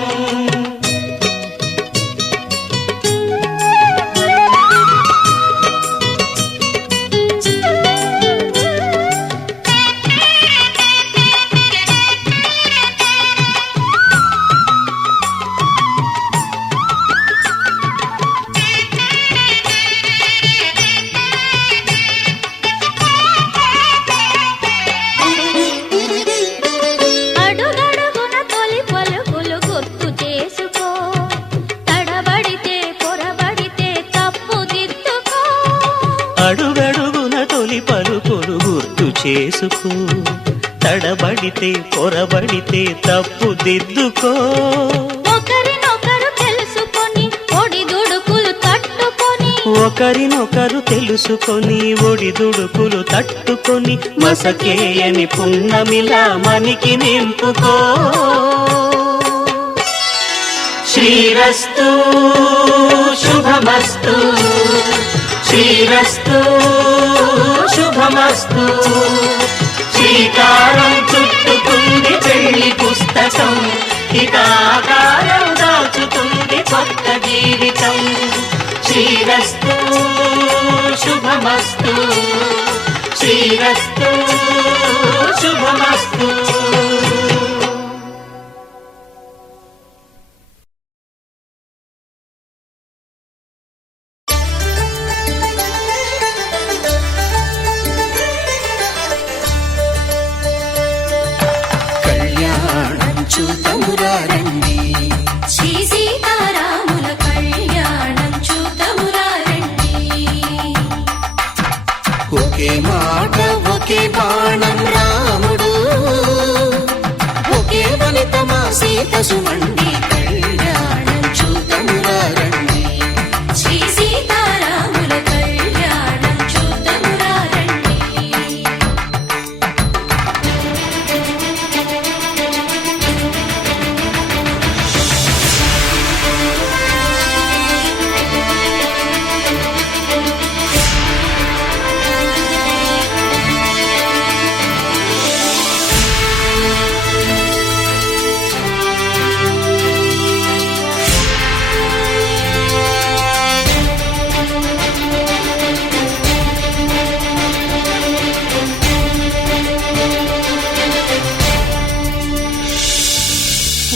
అడుగడుగున తొలి పలుకులు గుర్తు చేసుకో, తడబడితే పొరబడితే తప్పు దిద్దుకో. అడుగడుగున తొలి పలుకులు గుర్తు చేసుకో, తడబడితే పొరబడితే తప్పు దిద్దుకో. ఒకరినొకరు తెలుసుకొని ఒడిదుడుకులు తట్టుకొని, ఒకరినొకరు తెలుసుకొని ఒడిదుడుకులు తట్టుకొని, మసకేయని పున్నమిలా మనికి నింపుకో. శ్రీరస్తు శుభమస్తు శ్రీరస్తు శుభమస్తు శ్రీకారం చుట్టుకుంది పెళ్లి పుస్తకం ఇక ఆకారం దాచుతుంది కొత్త జీవితం శ్రీరస్తు శుభమస్తు శ్రీరస్తు శుభమస్తు. కళ్యాణం చూతమురారండి శ్రీ సీతారాముల కళ్యాణం చూతమురారండి. ఒకే మాట ఒకే బాణం రాముడు ఒకే వనిత మా సీత సుమండి కళ్యాణం చూతమురారండి శ్రీ సీతారాముల కళ్యాణం చూతమురారండి.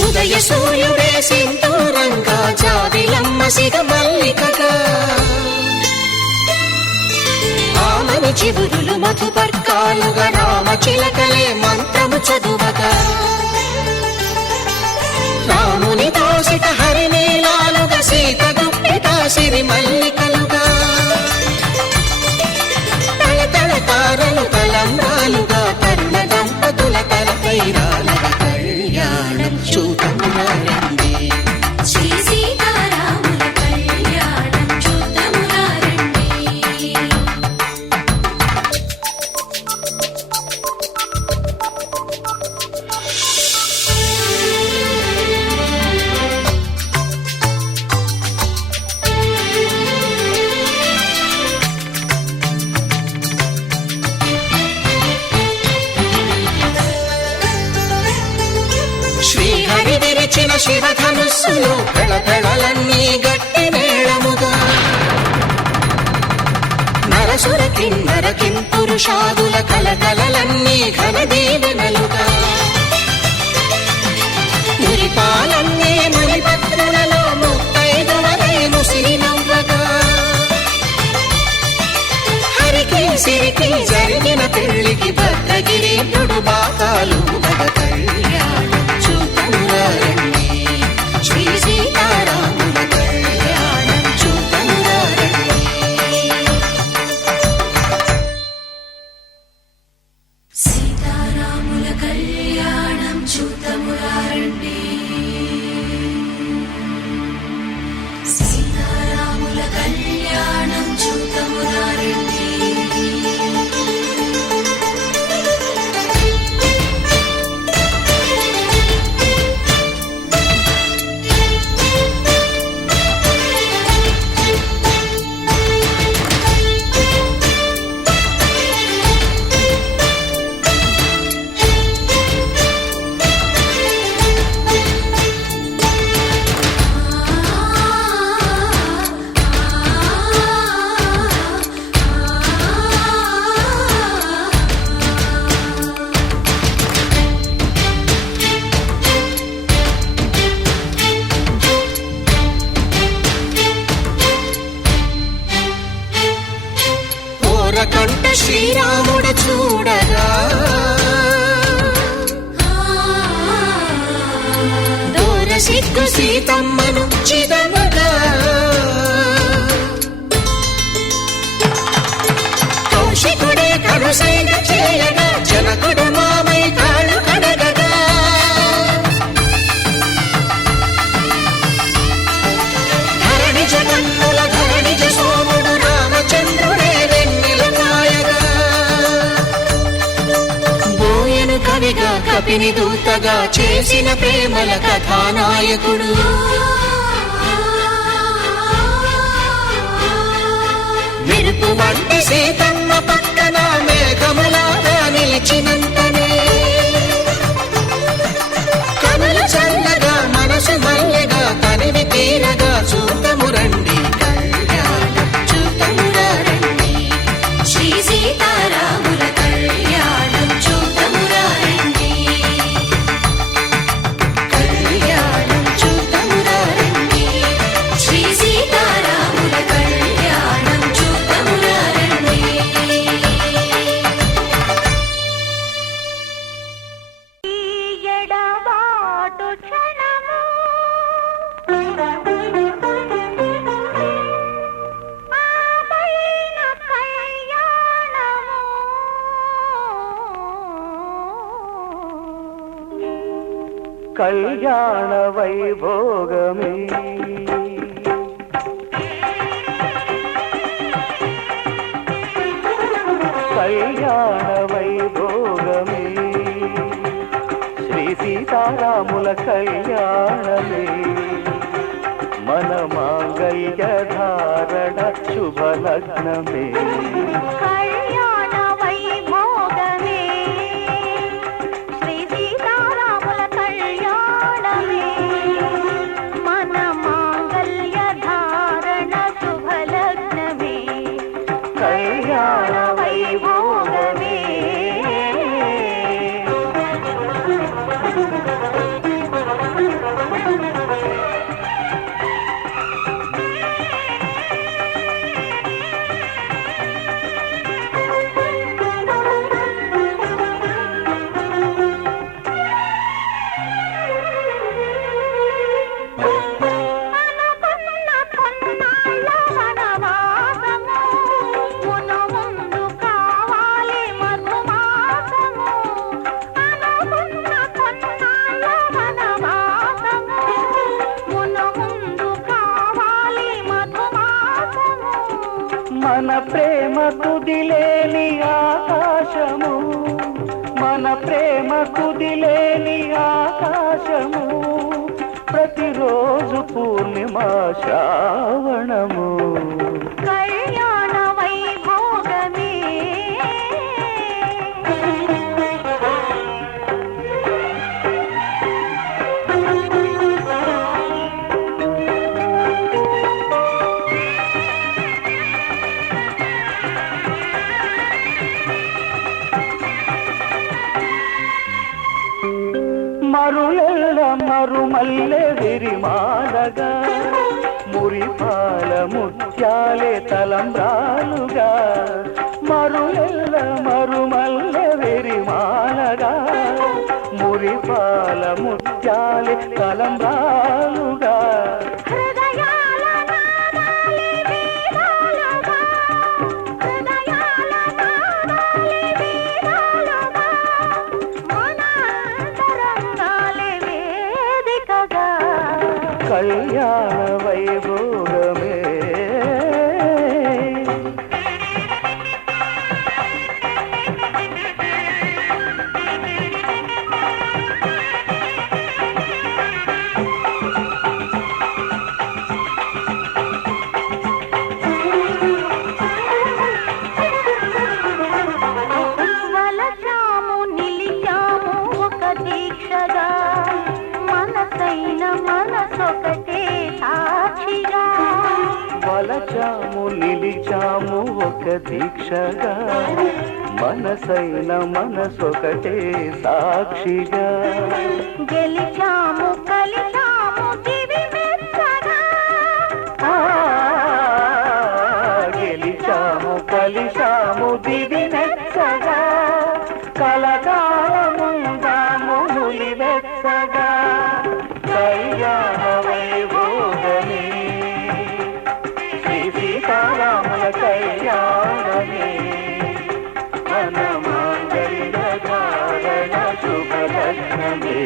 ఉదయ సూర్యుడే సింధూరంగా జాబిలమ్మ సిగ మల్లికగా ఆమని చివురులు మధుపర్కాలుగా రామ చిలకలే మంత్రము చదువగా రాముని దోసిట హరినీలాలుగా సీత గుప్పిట సిరి మల్లికలుగా తల తల తారలు తలంబ్రాలుగా తరుణ దంపతుల తలపైరాలుగా కళ్యాణం చూతమురారండి శ్రీ సీతారాముల కళ్యాణం చూతమురారండి. శ్రీహరి విరిచిన శివధనుస్సులు కళకళలన్నీ గట్టి మేళముగా నరసుర కిన్నర కింపురుషాదుల కలకలలన్నీ ఘన దీవెనలుగా మురిపాలన్నీ మణిపత్రులలో ముత్తైదువలే ముసిరి నవ్వగా హరికి సిరికి జరిగిన పెళ్లికి భద్రగిరి బాకాలు మగ కళ్యాణం చూతమురారండి శ్రీ సీతారాముల కళ్యాణం చూతమురారండి. సీతారాముల కళ్యాణం చూతమురారండి. సీతారాముల కళ్యాణం చూతమురారండి. కంట శ్రీరాముడు చూడగా దూర సిగ్గు సీతమ్మను చిదమగా కౌశికుడే కరుసైన చేయగా జనకుడు మామై కాళ్ళు కడగగా ధరణి జగన్నుల ధరణిజ సోముడు రామచంద్రుడే వెన్నెల కాయగా బోయను కవిగా కపిని దూతగా చేసిన ప్రేమల కథానాయకుడు. మెరుపు వంటి సీతమ్మ పక్కన మేఘములాగా నిలిచినంతనే కనులు చల్లగా మనసు మల్లెగా తనివి తీరగా చూతము రండి కళ్యాణం చూతమురా రండి. శ్రీ సీతారాముల కళ్యాణం చూతమురా రండి. కళ్యాణం చూతమురా రండి. శ్రీ సీతారాముల కళ్యాణం చూతమురా రండి. ఎడబాటు క్షణము ఆపైన కళ్యాణము కళ్యాణ వైభోగమే కళ్యాణ వైభోగమే శ్రీ సీతారాముల కళ్యాణమే మన మాంగళ్య ధారణ శుభలగ్నమే కళ్యాణ వైభోగమే శ్రీ సీతారాముల కళ్యాణమే మన మాంగళ్య ధారణ శుభలగ్నమే కళ్యాణ వైభోగమే అనుకున్న కొన్నాళ్ళ వనవాసము మున ముందు కావాలి మధుమాసము. అనుకున్న కొన్నాళ్ళ వనవాసము మున ముందు కావాలి మధుమాసము. మన ప్రేమ కుదిలేని ఆకాశము మన ప్రేమ కుదిలేని ఆకాశము ప్రతిరోజు పూర్ణిమ శ్రావణము కళ్యాణ వైభోగమే మరులెల్ల మరుమల్లె విరిమాలగా మురిపాల ముత్యాలే తలంబ్రాలుగా మరులెల్ల మరుమల్లె విరిమాలగా మురిపాల ముత్యాలే తలంబ్రాలుగా హృదయాల నాదాలి వీణాలుగా హృదయాల నాదాలి వీణాలుగా మన అంతరంగాలే వేదికగా కళ్యాణ వైభోగమే వలచాము నిలిచాము ఒక దీక్షగా మనసైన మనసొకటే సాక్షిగా వలచాము నిలిచాము ఒక దీక్షగా మనసైన మనసొకటే సాక్షిగా గెలిచాము కలిచాము దివి మెచ్చగా ఆ, గెలిచాము కలిశాము దివి నెచ్చగా కలకాలముందాము నులి వెచ్చగా కళ్యాణ వైభోగమే శ్రీ సీతారాముల కళ్యాణమే మన మాంగళ్య ధారణ శుభలగ్నమే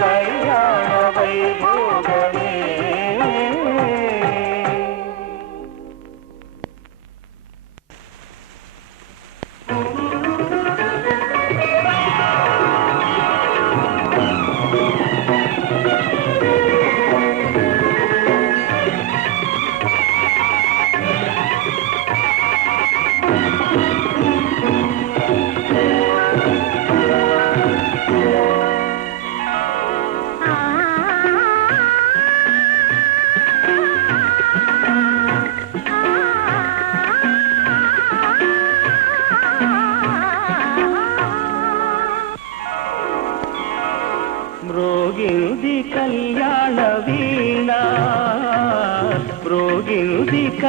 కళ్యాణ వైభోగమే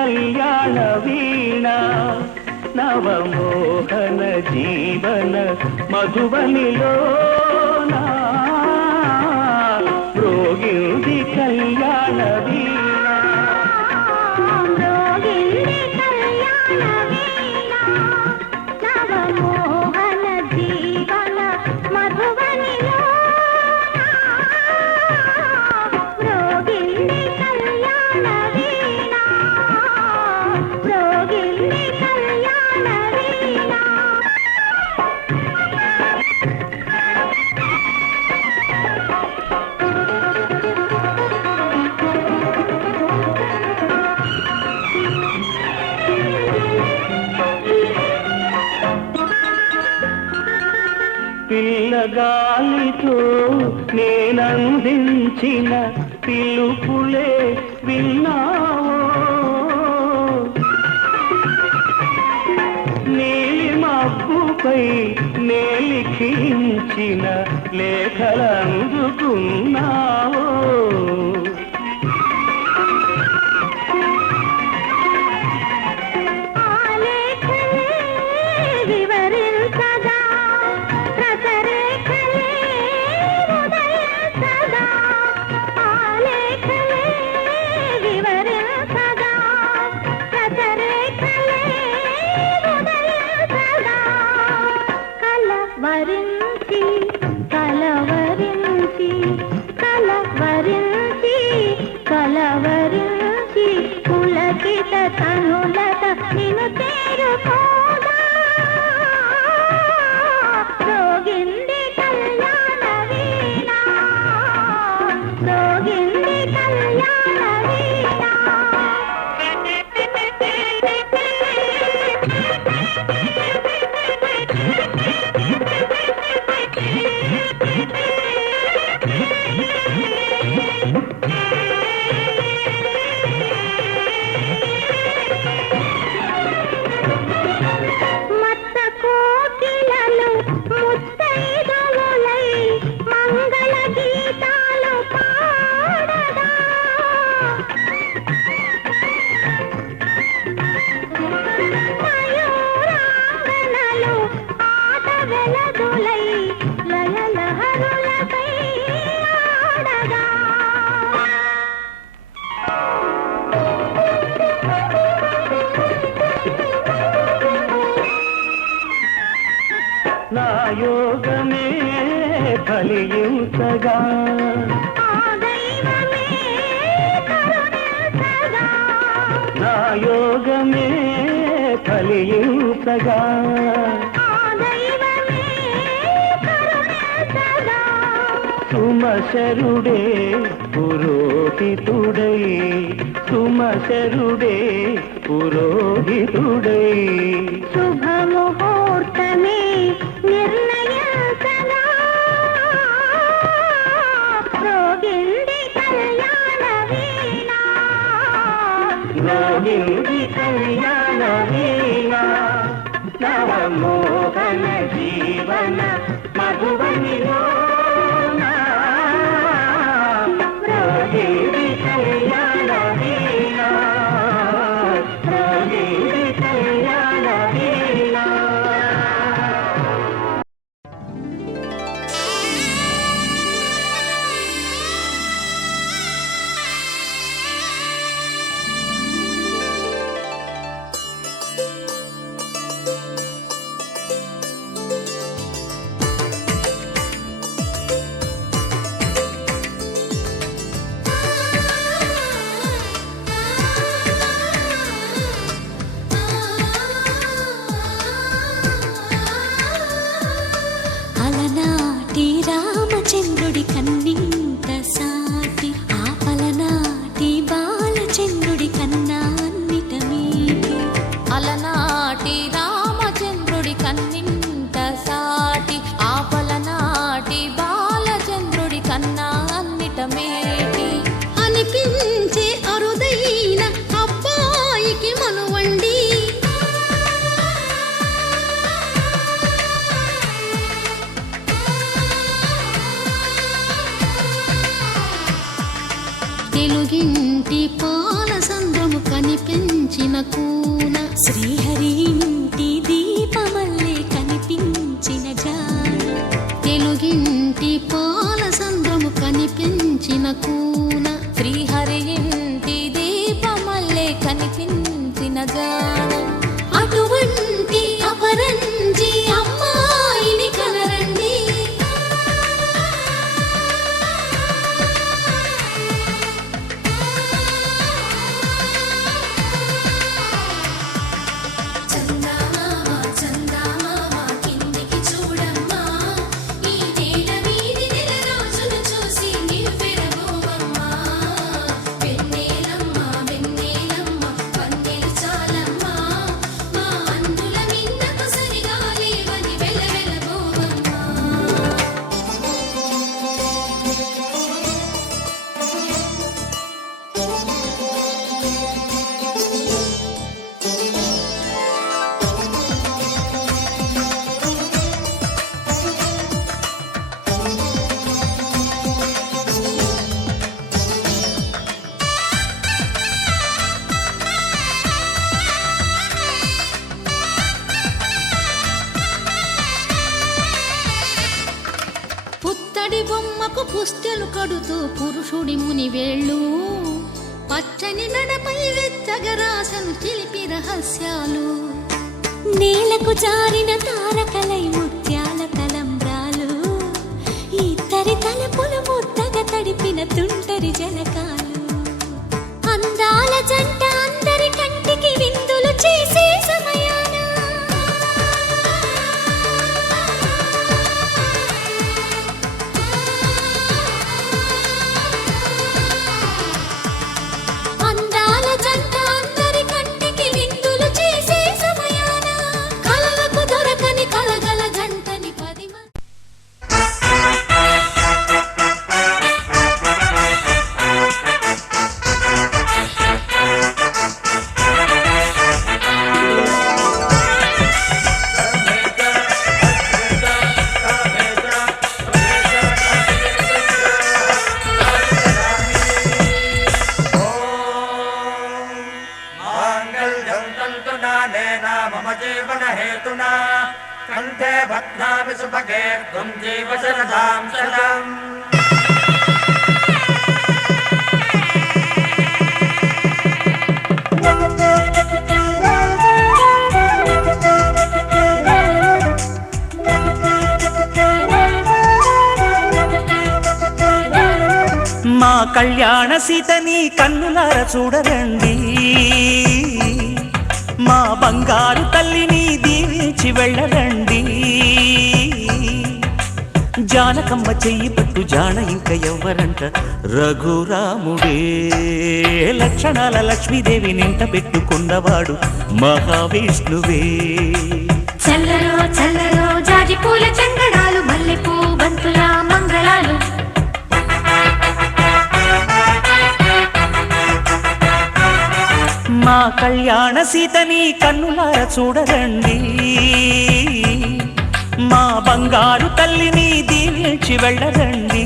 కళ్యాణ వీణ నవమోహన జీవన మధుబనిలోన మ్రోగింది కళ్యాణ వీణ మ్రోగింది కళ్యాణ వీణ నవమోహన జీవన మధువనిలోన మ్రోగింది కళ్యాణ వీణ మ్రోగింది కళ్యాణ వీణ పిల్లగాలితో నేనందించిన పిలుపులే విన్నావో నీలి మబ్బుపై నేలిఖించిన లేఖలందుకున్నావో వివరించగా రసరేఖలే ఉదయించగా ఆలేఖలే వివరించగా రసరేఖలే ఉదయించగా కలవరించి కలవరించి కలవరించి కలవరించి పులకిత తనులత నిన్ను చేరుకోదా మ్రోగింది కళ్యాణ వీణ మ్రోగింది కళ్యాణ వీణ మత్త కోకిలలు ముత్తైదువులై మంగళ గీతాలు పాడగా మయూరాంగనలు ఆట వెలదులై లయలహరులపై ఆడగా నా యోగమే ఫలించగా ఆ దైవమే కరుణించగా నా యోగమే ఫలించగా ఆ దైవమే కరుణించగా సుమశరుడే పురోహితుడై సుమశరుడే పురోహితుడై శుభముహూర్తమే నిర్ణయించగా మ్రోగింది కళ్యాణ వీణ మ్రోగింది కళ్యాణ వీణ నవమోహన జీవన మధుబనిలోన మ్రోగింది కళ్యాణ వీణ మ్రోగింది కళ్యాణ వీణ శ్రీహరి ఇంటి దీపమల్లే కనిపించిన జాన తెలుగింటి పాల సంద్రము కనిపించిన కూన శ్రీహరి ఇంటి దీపమల్లే కనిపించిన జాన అటువంటి అపరంజి అమ్మాయిని కనరండి చందమామ చందమామ కిందికి చూడమ్మా ఈ నేల వీధి నెల రోజులు చూసి నివ్వెరబోవమ్మా వెన్నెలమ్మ వెన్నెలమ్మ వన్నెలు చాలమ్మా మా అన్నుల మిన్నకు సరిగా లేవని వెలవెలబోవమ్మా పుత్తడి బొమ్మకు పుస్తెలు కడుతూ పురుషుడి ముని వేళ్ళు పచ్చని నడపై వెచ్చగరాసను చిలిపి రహస్యాలు నేలకు జారిన తారకలై ముత్యాల తలంబ్రాలు ఇద్దరి తలపులు ముద్దగా తడిపిన తుంటరి జలకాలు అందాల జంట అందరి కంటికి విందులు చేసే సమయాన అందాల జంట అందరి కంటికి విందులు చేసే సమయాన కలలకు దొరకని కలగల జంటని 10 మంది माङ्गल्यं तन्तुना नेन मम जीवन हेतुना कण्ठे बध्नामि सुभगे त्वं जीव शरदां शतम् మా కళ్యాణ సీతని కన్నులార చూడరండి మా బంగారు తల్లిని దీవించి వెళ్ళరండి జానకమ్మ చెయ్యి పట్టు జాన ఇంక ఎవ్వరంట రఘురాముడే లక్షణాల లక్ష్మీదేవి నింట పెట్టుకున్నవాడు మహావిష్ణువే చల్లరో చల్లరో జాజి పూల చందనాలు మల్లెపూ బంతుల మంగళాలు మా కళ్యాణ సీతని కన్నులార చూడరండి మా బంగారు తల్లిని దీవించి వెళ్ళరండి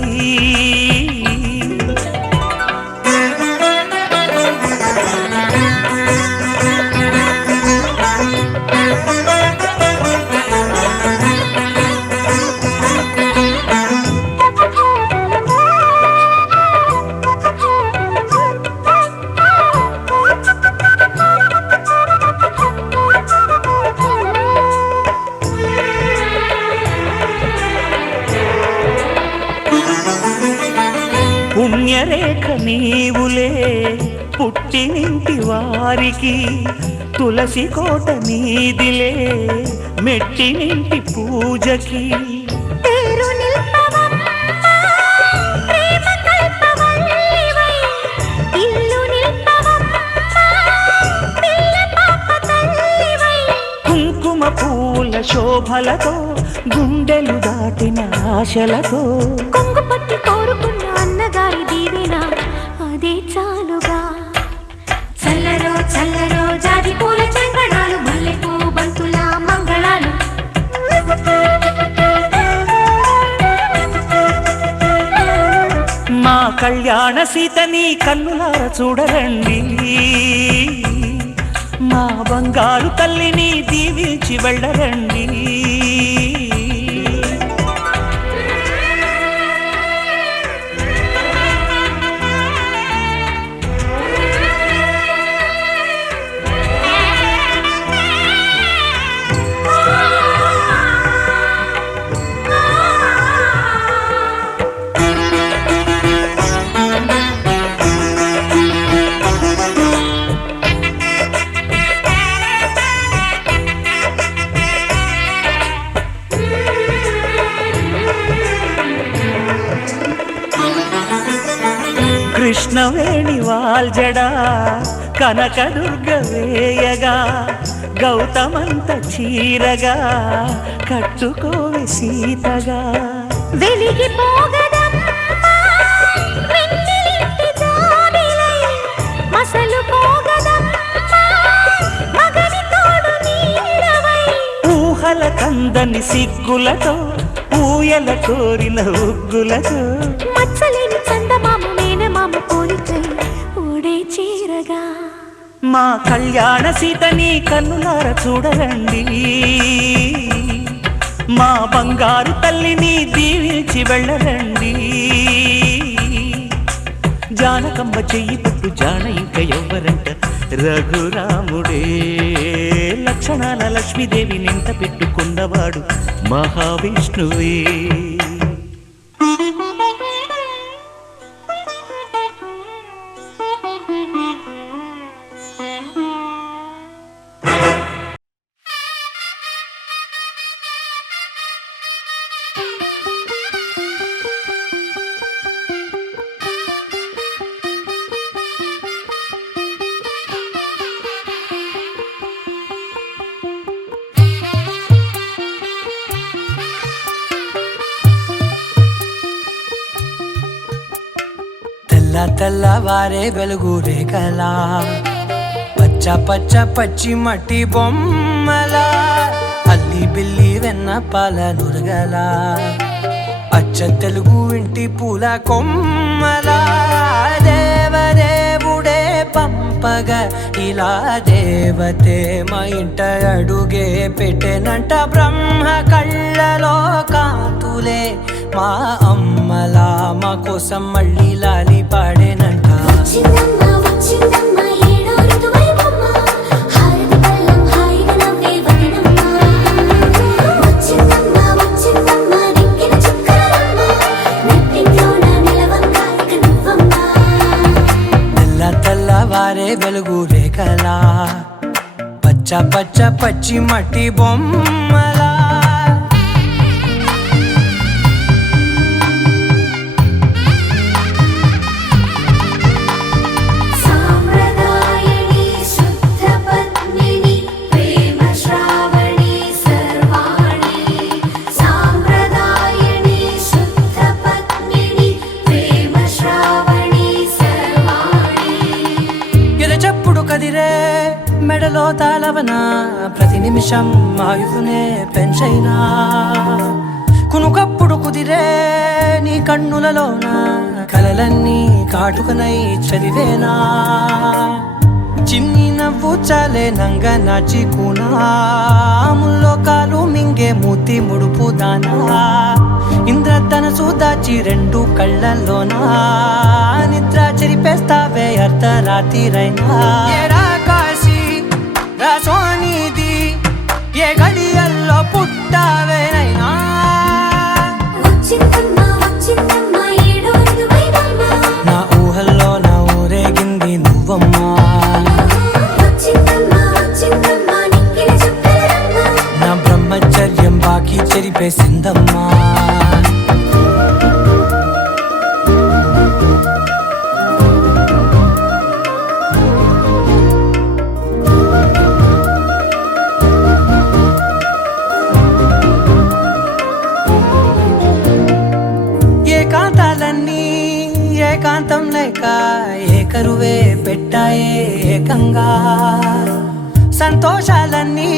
పుణ్యరేఖ నీవులే పుట్టినింటి వారికి తులసి కోట నీదిలే మెట్టినింటి పూజకి పేరు నిల్పవమ్మ ప్రేమ కల్పవల్లివై ఇల్లు నిల్పవమ్మ పిల్ల పాప తల్లివై కుంకుమ పూల శోభలతో గుండెలు దాటిన ఆశలతో కొంగు పట్టి కోరుకున్న అన్నగారి దీవెన అదే చాలుగా చల్లరో చల్లరో జాజి పూల చందనాలు మల్లెపూ బంతుల మంగళాలు మా కళ్యాణ సీతని కన్నులార చూడరండి మా బంగారు తల్లిని దీవించి వెళ్ళరండి. కృష్ణవేణి వాల్జడా కనకదుర్గ వేయగా గౌతమంత చీరగా కట్టుకోవే సీతగా వెలిగిపోగదమ్మా వెన్నెలింటి జాబిలై మసలుపోగదమ్మా మగని తోడు నీడవై ఊహల కందని సిగ్గులతో ఊయల కోరిన ఉగ్గులతో మచ్చలేని చందమామ మేనమామ పోలికై ఊడే చీరగా మా కళ్యాణ సీతని కన్నులార చూడరండి. మా బంగారు తల్లిని దీవించి వెళ్ళరండి. జానకమ్మ చెయ్యి పట్టు జాన ఇంక ఎవ్వరంట రఘురాముడే. లక్షణాల లక్ష్మీదేవి నింట పెట్టుకున్నవాడు మహావిష్ణువే. తెల్లవారే వెలుగు రేఖలా పచ్చ పచ్చ పచ్చి మట్టి బొమ్మలా అల్లి బిల్లి వెన్న పాల నురగలా అచ్చ తెలుగు ఇంటి పూల కొమ్మలా దేవదేవుడే పంపగా ఇలా దేవతే మా ఇంట అడుగే పెట్టెనంట. బ్రహ్మ కళ్ళలో కాంతులే మా అమ్మలా మా కోసం మళ్ళీ లాలి పాడేనంట. వచ్చిందమ్మా వచ్చిందమ్మా ఏడో ఋతువైవమ్మా హారతి పళ్ళం హాయిగా నవ్వే వదనమ్మా. వచ్చిందమ్మా వచ్చిందమ్మా నెక్కిన చుక్కలమ్మా నెట్టింట్లోన నిలవంగా ఇక నువ్వమ్మా. తెల్లవారే వెలుగు రేఖలా పచ్చ పచ్చ పచ్చి మట్టి బొమ్మలా సాంప్రదాయని శుద్ధ పద్మిని ప్రేమ శ్రావణి సర్వాణి. సాంప్రదాయని శుద్ధ పద్మిని ప్రేమ శ్రావణి సర్వాణి. ఎరచప్పుడు కదిరే మెడలో తాళవన ప్రతి నిమిషం ఆయువునే పెంచైనా కునుకప్పుడు కుదిరే నీ కన్నులలోన కలలన్నీ కాటుకనై చదివేనా. చిన్ని నవ్వు చాలే నంగ నాచి కూనాముల్లో కాలు మింగే మూతి ముడుపు దానా. ఇంద్రధనసు దాచి రెండు కళ్ళల్లోనా నిద్ర చెరిపేస్తావే అర్ధరాత్రిరైనా. ఏడా కాశీ రాసోనిది ఏ గడియల్లో పుట్టావేనైనా. వచ్చిందమ్మా వచ్చిందమ్మా ఏడో ఋతువైవమ్మా నా ఊహల్లో నా ఊరేగింది నువ్వమ్మా. వచ్చిందమ్మా వచ్చిందమ్మా నెక్కిన చుక్కలమ్మా. నా బ్రహ్మచర్యం బాకీ చెరిపేసిందమ్మా. ఏకాంతాలన్నీ ఏకాంతం లేక ఏకరువే పెట్టాయే ఏకంగా. సంతోషాలన్నీ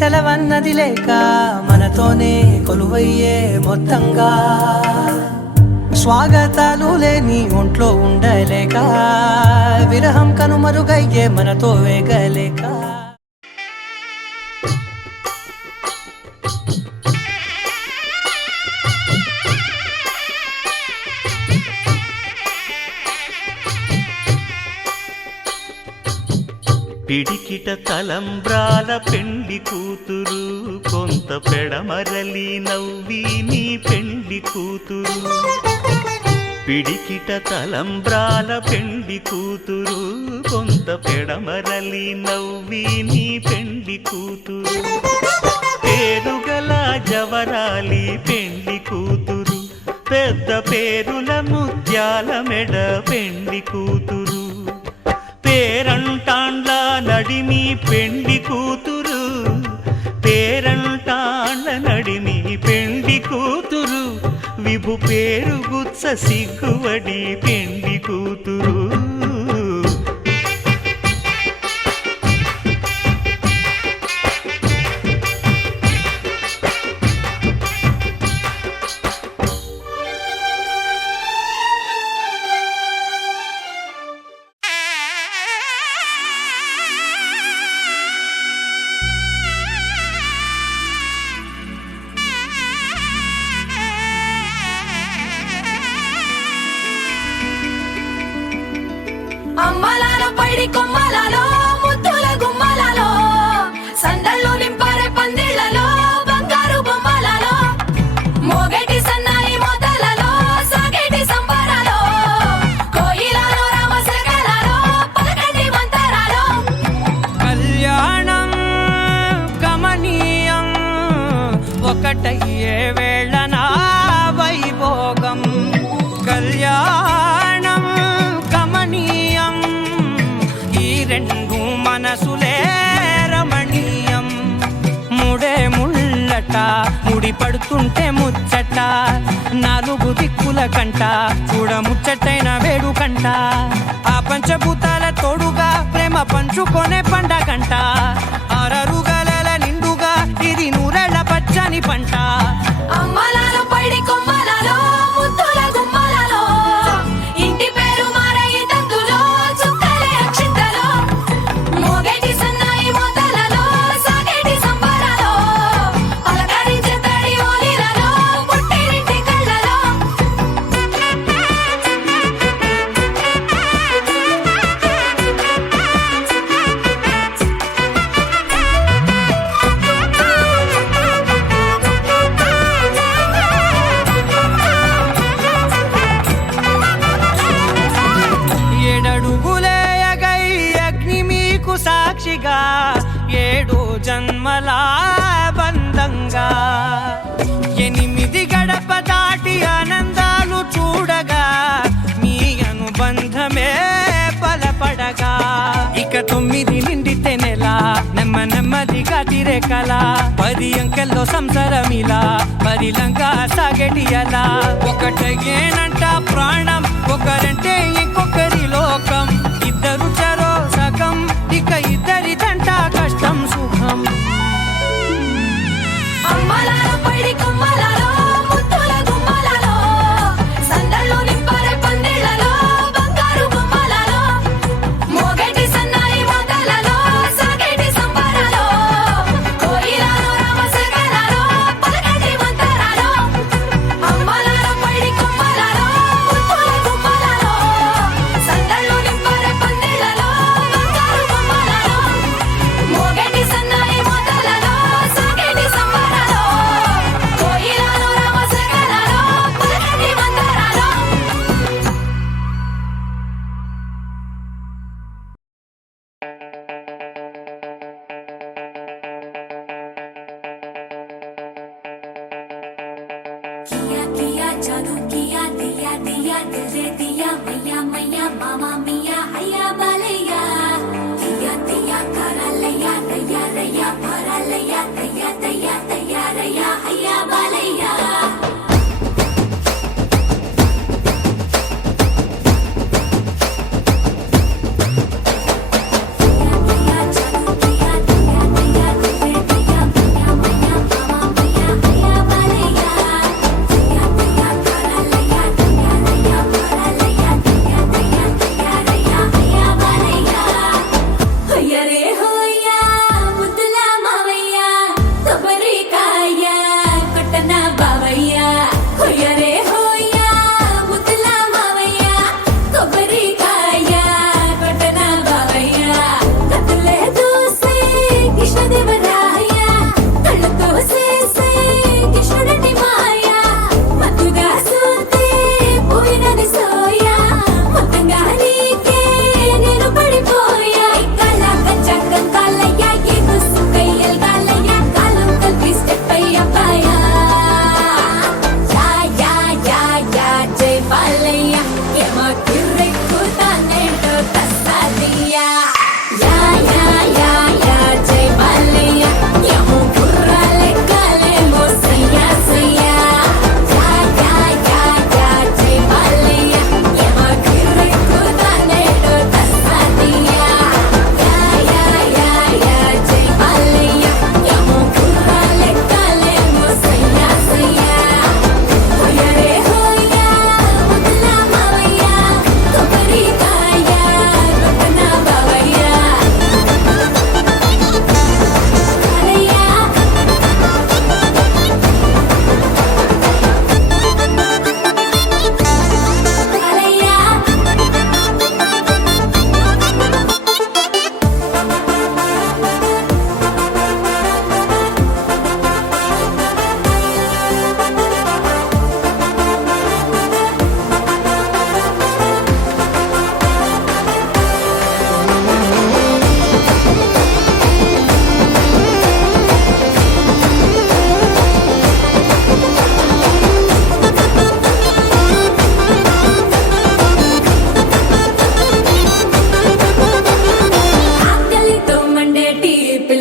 సెలవన్నది లేక మనతోనే కొలువయ్యే మొత్తంగా. స్వాగతాలు లేని ఒంట్లో ఉండలేక విరహం కనుమరుగయ్యే మనతో వేగలేక పిడికిట తలంబ్రాల పెండి కూతురు కొంత పెడమరలి నవ్వి నీ పెండి కూతురు పిడికిట తలంబ్రాల పెండి కూతురు కొంత పెడమరలి నవ్వి నీ పెండి కూతురు పేరుగల జవరాలి పెండి కూతురు పెద్ద పేరుల ముత్యాల మెడ పెండి కూతురు పేరంటాండ్ల నడిమి పెండి కూతురు పేరంటాండ్ల నడిమి పెండి కూతురు విభు పేరు గుత్స సిగ్గువడి పెండి కూతురు అమ్మలాలో పైడి కొమ్మలలో ముద్దుల గుమ్మలలో సందళ్ళు నింపారే పందిళ్లలో బంగారు బొమ్మలలో మోగేటి సన్నాయి మోతలలో సాగేటి సంబరాలో కోయిలలో రామశకలలో పలకండి మంతరాలో కళ్యాణం గమనీయం ఒకటయ్యే వేళ నా వైభోగం కళ్యాణం గమనీయం ఈ రెండు మనసులే రమణీయం ముడే ముళ్ళట ముడి పడుతుంటే ముచ్చట నాలుగు దిక్కుల కంట చూడ ముచ్చటైన వేడుకంట ఆ పంచభూతాల తోడుగా ప్రేమ పంచుకొనే పండగంట అరరుగలల నిండుగా ఇది నూరెళ్ళ పచ్చని పంట అమ్మలాలో పైడి కొమ్మలలో ముద్దుల గుమ్మలలో ఇంటి పేరు మారయి తందులో చుక్కలే అక్షింతలో మోగేటి సన్నాయి మోతలలో సాగేటి సంబరాలో పలకరించే తడి ఓలిలలో పుట్టినింటి కళ్ళలో ఏడడుగులేయగై అగ్ని మీకు సాక్షిగా ఏడు జన్మల బంధంగా 8 గడప దాటి ఆనందాలు చూడగా మీ అనుబంధమే బలపడగా ఇక 9 నిండితే నెల నెమ్మదిగా తిరేకల 10 అంకెల్లో సంసారమిలా పరిలంగా సాగటి అలా ఒకటేనంట ప్రాణం ఒకరంటే ఇంకొకరి లోకం ఇద్దరు చరో సగం ఇక ఇద్దరిదంట కష్టం సుఖం అమ్మలాలో పైడి కొమ్మలలో ముద్దుల గుమ్మలలో సందళ్ళు నింపారే పందిళ్లలో బంగారు బొమ్మలలో మోగేటి సన్నాయి మోతలలో సాగేటి సంబరాలో కోయిలలో రామశకలలో పలకండి మంతరాలో అమ్మలాలో పైడి కొమ్మలలో ముద్దుల గుమ్మలలో సందళ్ళు నింపారే పందిళ్లలో బంగారు బొమ్మలలో మోగేటి సన్నాయి మోతలలో సాగేటి సంబరాలో కోయిలలో రామశకలలో పలకండి మంతరాలో किया किया जादू किया दिया दिया दिल दे दिया मैया मैया मामा मिया हैया बालैया दिया दिया करा लैया दैया दैया भरा लैया दैया दैया दैया रैया हैया बालैया Yeah.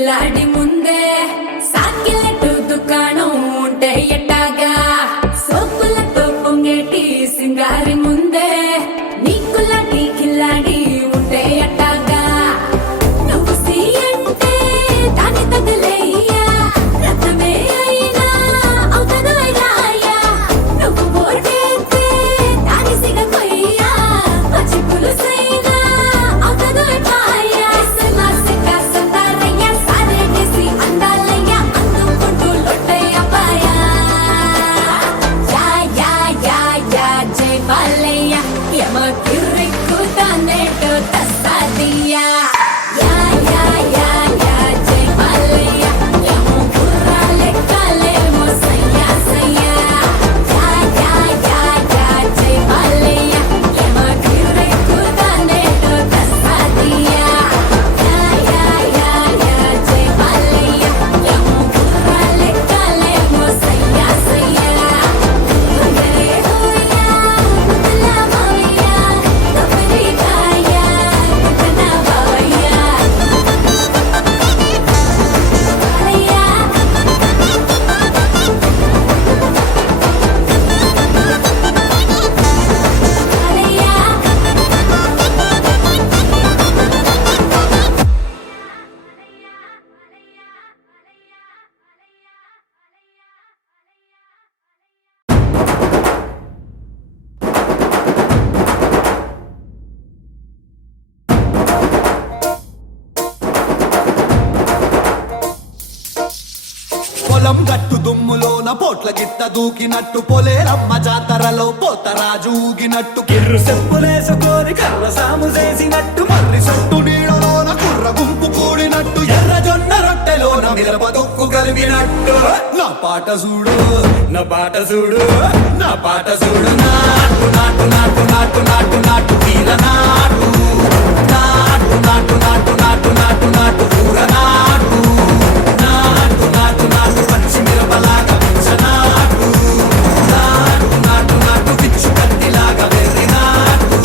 కిల్లాడి ముందే సాకిలెట్టు దుకాణం ఉంటే ఎట్టాగా సోకులతో పొంగేటి సింగారి ముందే నీకులాంటి కిల్లాడి ఉంటే ఎట్టాగా నువ్వు సీయంటే దాని తగలేయ్యా రథమే అయినా అవుతదో రాయ్యా నువ్వు ఓటేస్తే దాని సిగ కొయ్యా పచ్చి పులుసైనా అవుతదో పాయా సమాసిక సంతారయ్యా సారేసి అందాలయ్యా అందుకుంటూ లొట్టయ్యా పాయా యా యా యా యా జై బాలయ్యా యమ కిర్రిక్కుతానేటో తస్సాదియా యా యా యా యా జై బాలయ్యా యమ కుర్రాలెక్కలేమో సయ్యా సయ్యా యా యా యా యా జై బాలయ్యా యమ కిర్రిక్కుతానేటో తస్సాదియా యా యా యా యా జై బాలయ్యా యమ కుర్రాలెక్కలేమో సయ్యా సయ్యా హరే హోయా ముద్దుల మావయ్యా కబరి కాయా కితనా బావయ్యా బాలయ్యా బాలయ్యా పొలం గట్టు దుమ్ములోన పోట్ల గిట్ట దూకినట్టు పొలేరమ్మ జాతరలో పోతరాజు ఊగినట్టు కిర్రు చెప్పులేసుకొని కర్ర సాము చేసినట్టు మర్రి సొట్టు నీడలోన కుర్ర గుంపు కూడినట్టు ఎర్ర జొన్న రొట్టెలోన మిరప దొక్కు కలిపినట్టు నా పాట చూడు నా పాట చూడు నా పాట చూడు నాటు నాటు నాటు నాటు నాటు నాటు తీర నాటు నాటు నాటు నాటు నాటు నాటు నాటు ఊర నాటు నాటు నాటు నాటు పచ్చి మిరపలాగా నాటు నాటు నాటు నాటు పిచ్చు కత్తిలాగా వెర్రి నాటు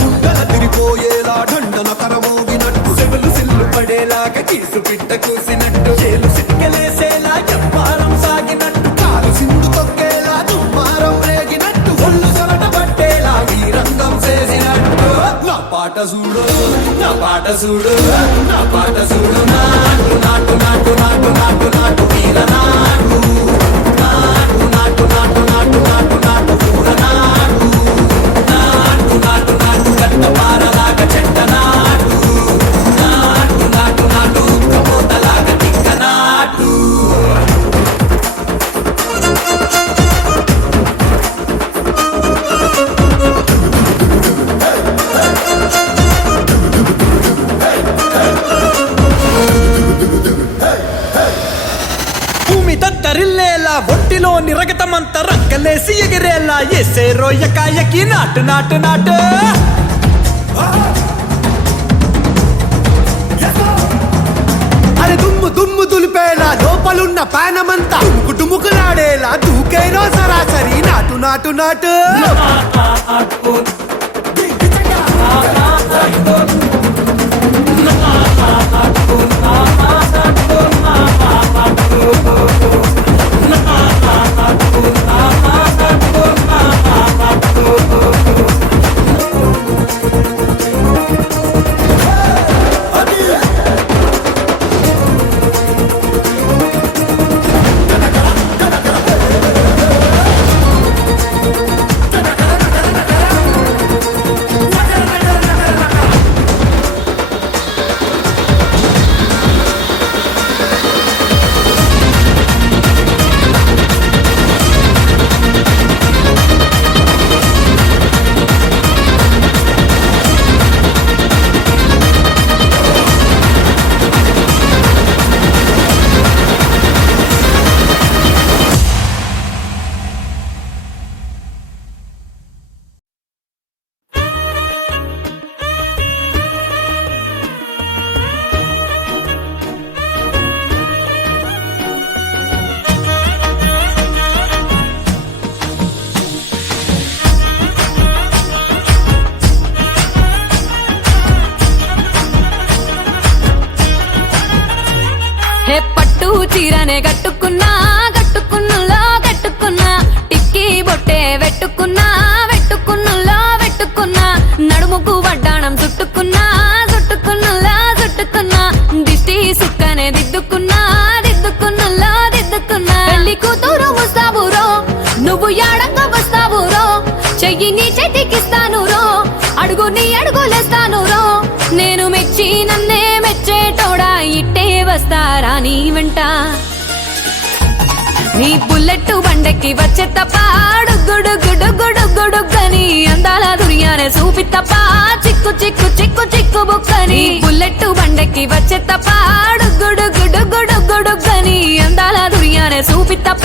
గుండెల తిరిపోయేలా ఢండన కరమోగినట్టు సెవెలు సిల్లు పడేలాగా కీసు పిట్ట కూసినట్టు చేలు సిక్కలేసేలా ఎవ్వారం సాగినట్టు కాలు సిండు తొక్కేలా దుమ్మారం రేగినట్టు ఒళ్ళు సొరట పట్టేలా ఈ రంగం చేసినట్టు నా పాట చూడు నా పాట చూడు నా పాట చూడు నాటు నాటు నాటు నాటు నాటు నాటు వీర నాటు నాటు నాటు నాటు నాటు నాటు నాటు ఊర నాటు నాటు నాటు నాటు కట్ట పారలాగా చెట్ట నాటు నాటు నాటు నాటు కబోతలాగా తిక్క నాటు భూమి దద్దరిల్లేలా ఒంటిలో నిరగతమంత రక్కలేసి ఎగిరేలా ఎసే రోయకాయకి నాటు నాటు నాటు అరే దుమ్ము దుమ్ము దులిపేలా లోపలున్న పానమంతా డుముకు డుముకులాడేలా దూకేనో సరాసరి నాటు నాటు నాటు కట్టుకున్నా కట్టుకున్నులో కట్టుకున్నా టిక్కీ బొట్టే వెట్టుకున్నా వెట్టుకున్నులో వెట్టుకున్నా నడుముకు వడ్డాణం చుట్టుకున్నా చుట్టుకున్నులో చుట్టుకున్నా దిష్టి సుక్కనే దిద్దుకున్నా దిద్దుకున్నులో దిద్దుకున్నా పెళ్లి కూతురు ముస్తాబురో నువ్వు యాడంగా వస్తావురో చెయ్యి నీ చేతికిస్తాను రో అడుగు నీ అడుగులేస్తాను రో నేను మెచ్చి నన్నే మెచ్చేటోడా ఇట్టే వస్తారా నీ వెంట నీ బుల్లెట్ బండెక్కి వచ్చే తప్ప గుడుగుడుగుడుగుడుగుడుగని అందాల దుర్యానే చూపి తప్ప చిక్కు చిక్కు చిక్కు చిక్కు బుక్కని బుల్లెట్ బండెక్కి వచ్చే తప్ప గుడుగుడుగుడుగుడుగని అందాల దుర్యానే చూపి తప్ప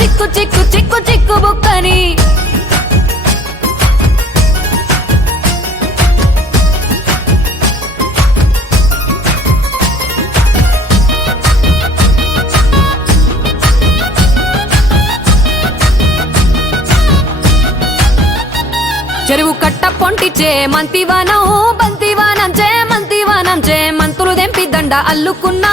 చిక్కు చిక్కు చిక్కు చిక్కు బుక్కని చెరువు కట్ట పొంటిచే మంతివానం బంతివానం చే మంతులు దెంపి దండ అల్లుకున్నా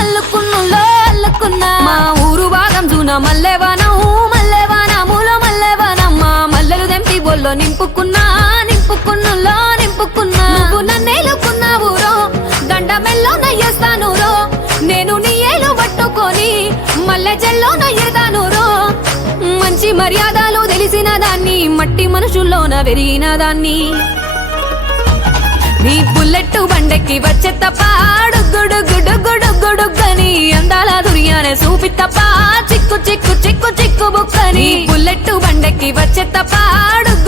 అల్లుకున్నులో అల్లుకున్నా మా ఊరు భాగం జూన మల్లెవానములో మల్లెవానమ్మ మల్లెలు దెంపి బొల్లో నింపుకున్నా నింపుకున్నులో నింపుకున్నా నువ్వు నన్నేలుకున్నావు రో దండ మెల్లో నయ్యేస్తాను రో నేను నీ ఏలు పట్టుకొని మల్లె జల్లో నయ్యేదాను రో మంచి మర్యాదలు తెలిసిన దాన్ని మట్టి మనుషుల్లోన వెరిగిన దాన్ని నీ బుల్లెట్ బండెక్కి వచ్చే తప్ప గుడుగుడుగుడుగుడుగని అందాల దుర్యానే చూపి తప్ప చిక్కు చిక్కు చిక్కు చిక్కు బుక్కని బుల్లెట్ బండెక్కి వచ్చే తప్ప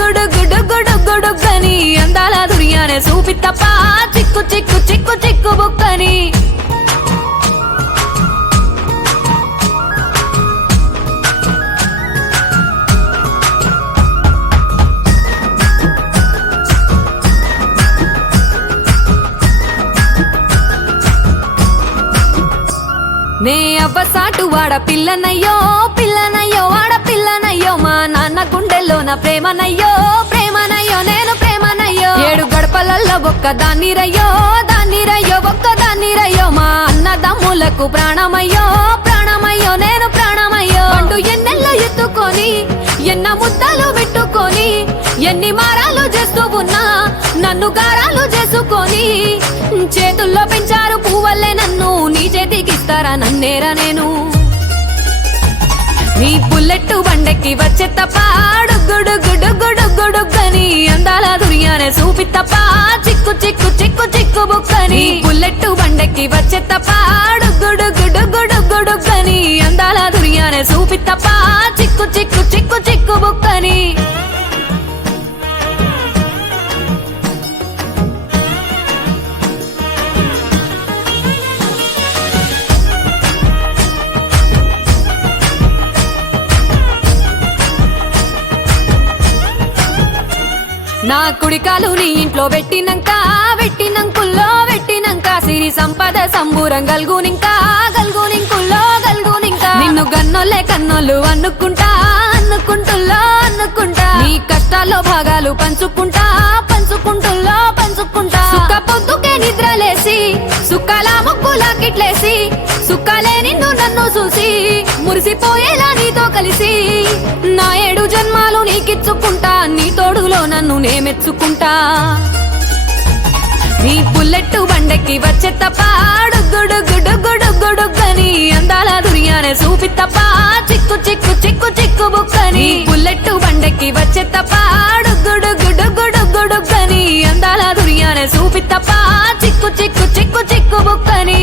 గుడుగుడుగుడుగుడుగని అందాల దుర్యానే చూపి తప్ప చిక్కు చిక్కు చిక్కు చిక్కు బుక్కని నే అవ్వసాటు వాడ పిల్లనయ్యో పిల్లనయ్యో వాడ పిల్లనయ్యో మా నాన్న గుండెల్లో నా ప్రేమనయ్యో ప్రేమనయ్యో నేను ప్రేమనయ్యో 7 గడపలల్లో ఒక్క దాన్నిరయ్యో దాన్నిరయ్యో ఒక్క దాన్నిరయ్యో మా అన్నదమ్ములకు ప్రాణమయ్యో ప్రాణమయ్యో నేను ప్రాణమయ్యో అంటూ ఎన్నెల్లో ఎత్తుకొని ఎన్న ముద్దలు పెట్టుకొని ఎన్ని మారాలు చేస్తూ ఉన్నా నన్ను గారాలు చేసుకొని చేతుల్లో పెంచారు పువ్వల్లే నన్ను నీ చేతికిస్తారా నన్నేరా నేను నీ బుల్లెట్ బండెక్కి వచ్చే తప్ప గుడుగుడుగుడుగుడుగని అందాల దుర్యానే చూపి తప్ప చిక్కు చిక్కు చిక్కు చిక్కు బుక్కని బుల్లెట్ బండెక్కి వచ్చే తప్ప గుడుగుడుగుడుగుడుగని అందాల దుర్యానే చూపి తప్ప చిక్కు చిక్కు చిక్కు చిక్కు బుక్కని నా కుడికాలు నీ ఇంట్లో పెట్టినంక సిరి సంపద సంబూరం గల్గునింకా నిన్ను గన్నోలే కన్నోళ్ళు అనుకుంటా నీ కష్టాల్లో భాగాలు పంచుకుంటుల్లో సుక్క పొద్దుకే నిద్రలేసి సుక్కల ముక్కులాకిట్లేసి సుక్కలే నిన్ను నన్ను చూసి మురిసిపోయేలా నీతో కలిసి నా 7 జన్మాలు నీకిచ్చుకుంటా నీ తోడులో నన్ను నే మెచ్చుకుంటా నీ బుల్లెట్ బండెక్కి వచ్చే తప్ప గుడుగుడుగుడుగుడుగని అందాల దుర్యానే చూపి తప్ప చిక్కు చిక్కు చిక్కు చిక్కు బుక్కని బుల్లెట్ బండెక్కి వచ్చే తప్ప గుడుగుడుగుడుగుడుగని అందాల దుర్యానే చూపి తప్ప చిక్కు చిక్కు చిక్కు చిక్కు బుక్కని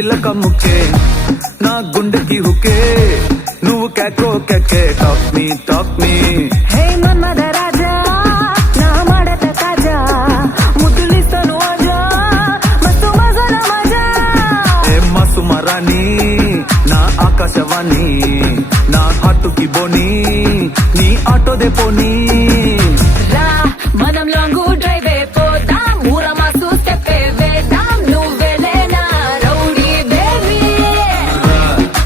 చిలక ముక్కే నా గుండెకి హుకే నువ్వు కేకో కేకే టాక్ మీ హే మన్మద రాజా నా మడత కాజా ముద్దులిస్తాను ఆజా మస్తు మజాల మజా ఏ మసుమరాణి నా ఆకాశవాణి నా హాటుకి బోని నీ ఆటోదే పోనీ రా మనం లాంగ్ డ్రైవ్ పోదాం ఊరమాసు స్టెప్ వేద్దాం నువ్వెలేనా rowdy baby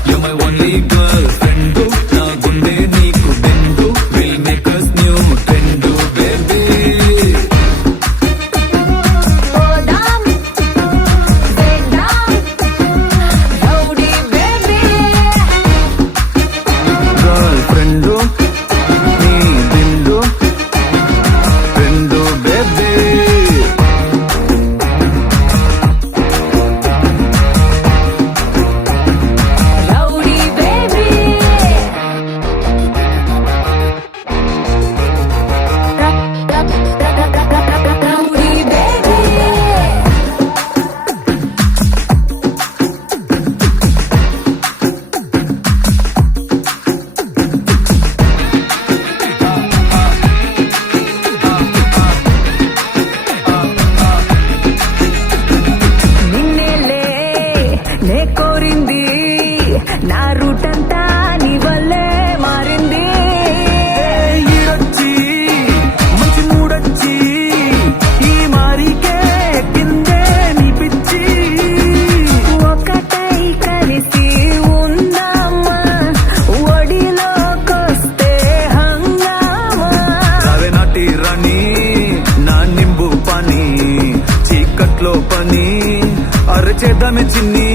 You're my only girlfriend నా గుండె నీకు బెండు will make us new trend baby పోదాం వేద్దాం రౌడీ బేబీ girlfriend నీ bend baby rowdy baby rowdy baby నిన్నేలే నే కోరింది నా రూట్ అంతా నీ వల్లే మారింది ఈడొచ్చి మంచి మూడొచ్చి ఈ మారికే కిందే నీ పిచ్చి ఒకటై కలిసి ఉందామా ఒడిలోకొస్తే హంగామా రావే నాటి రాణి నా నింబు పని చీకట్లో పని అరచేద్దామే చిన్ని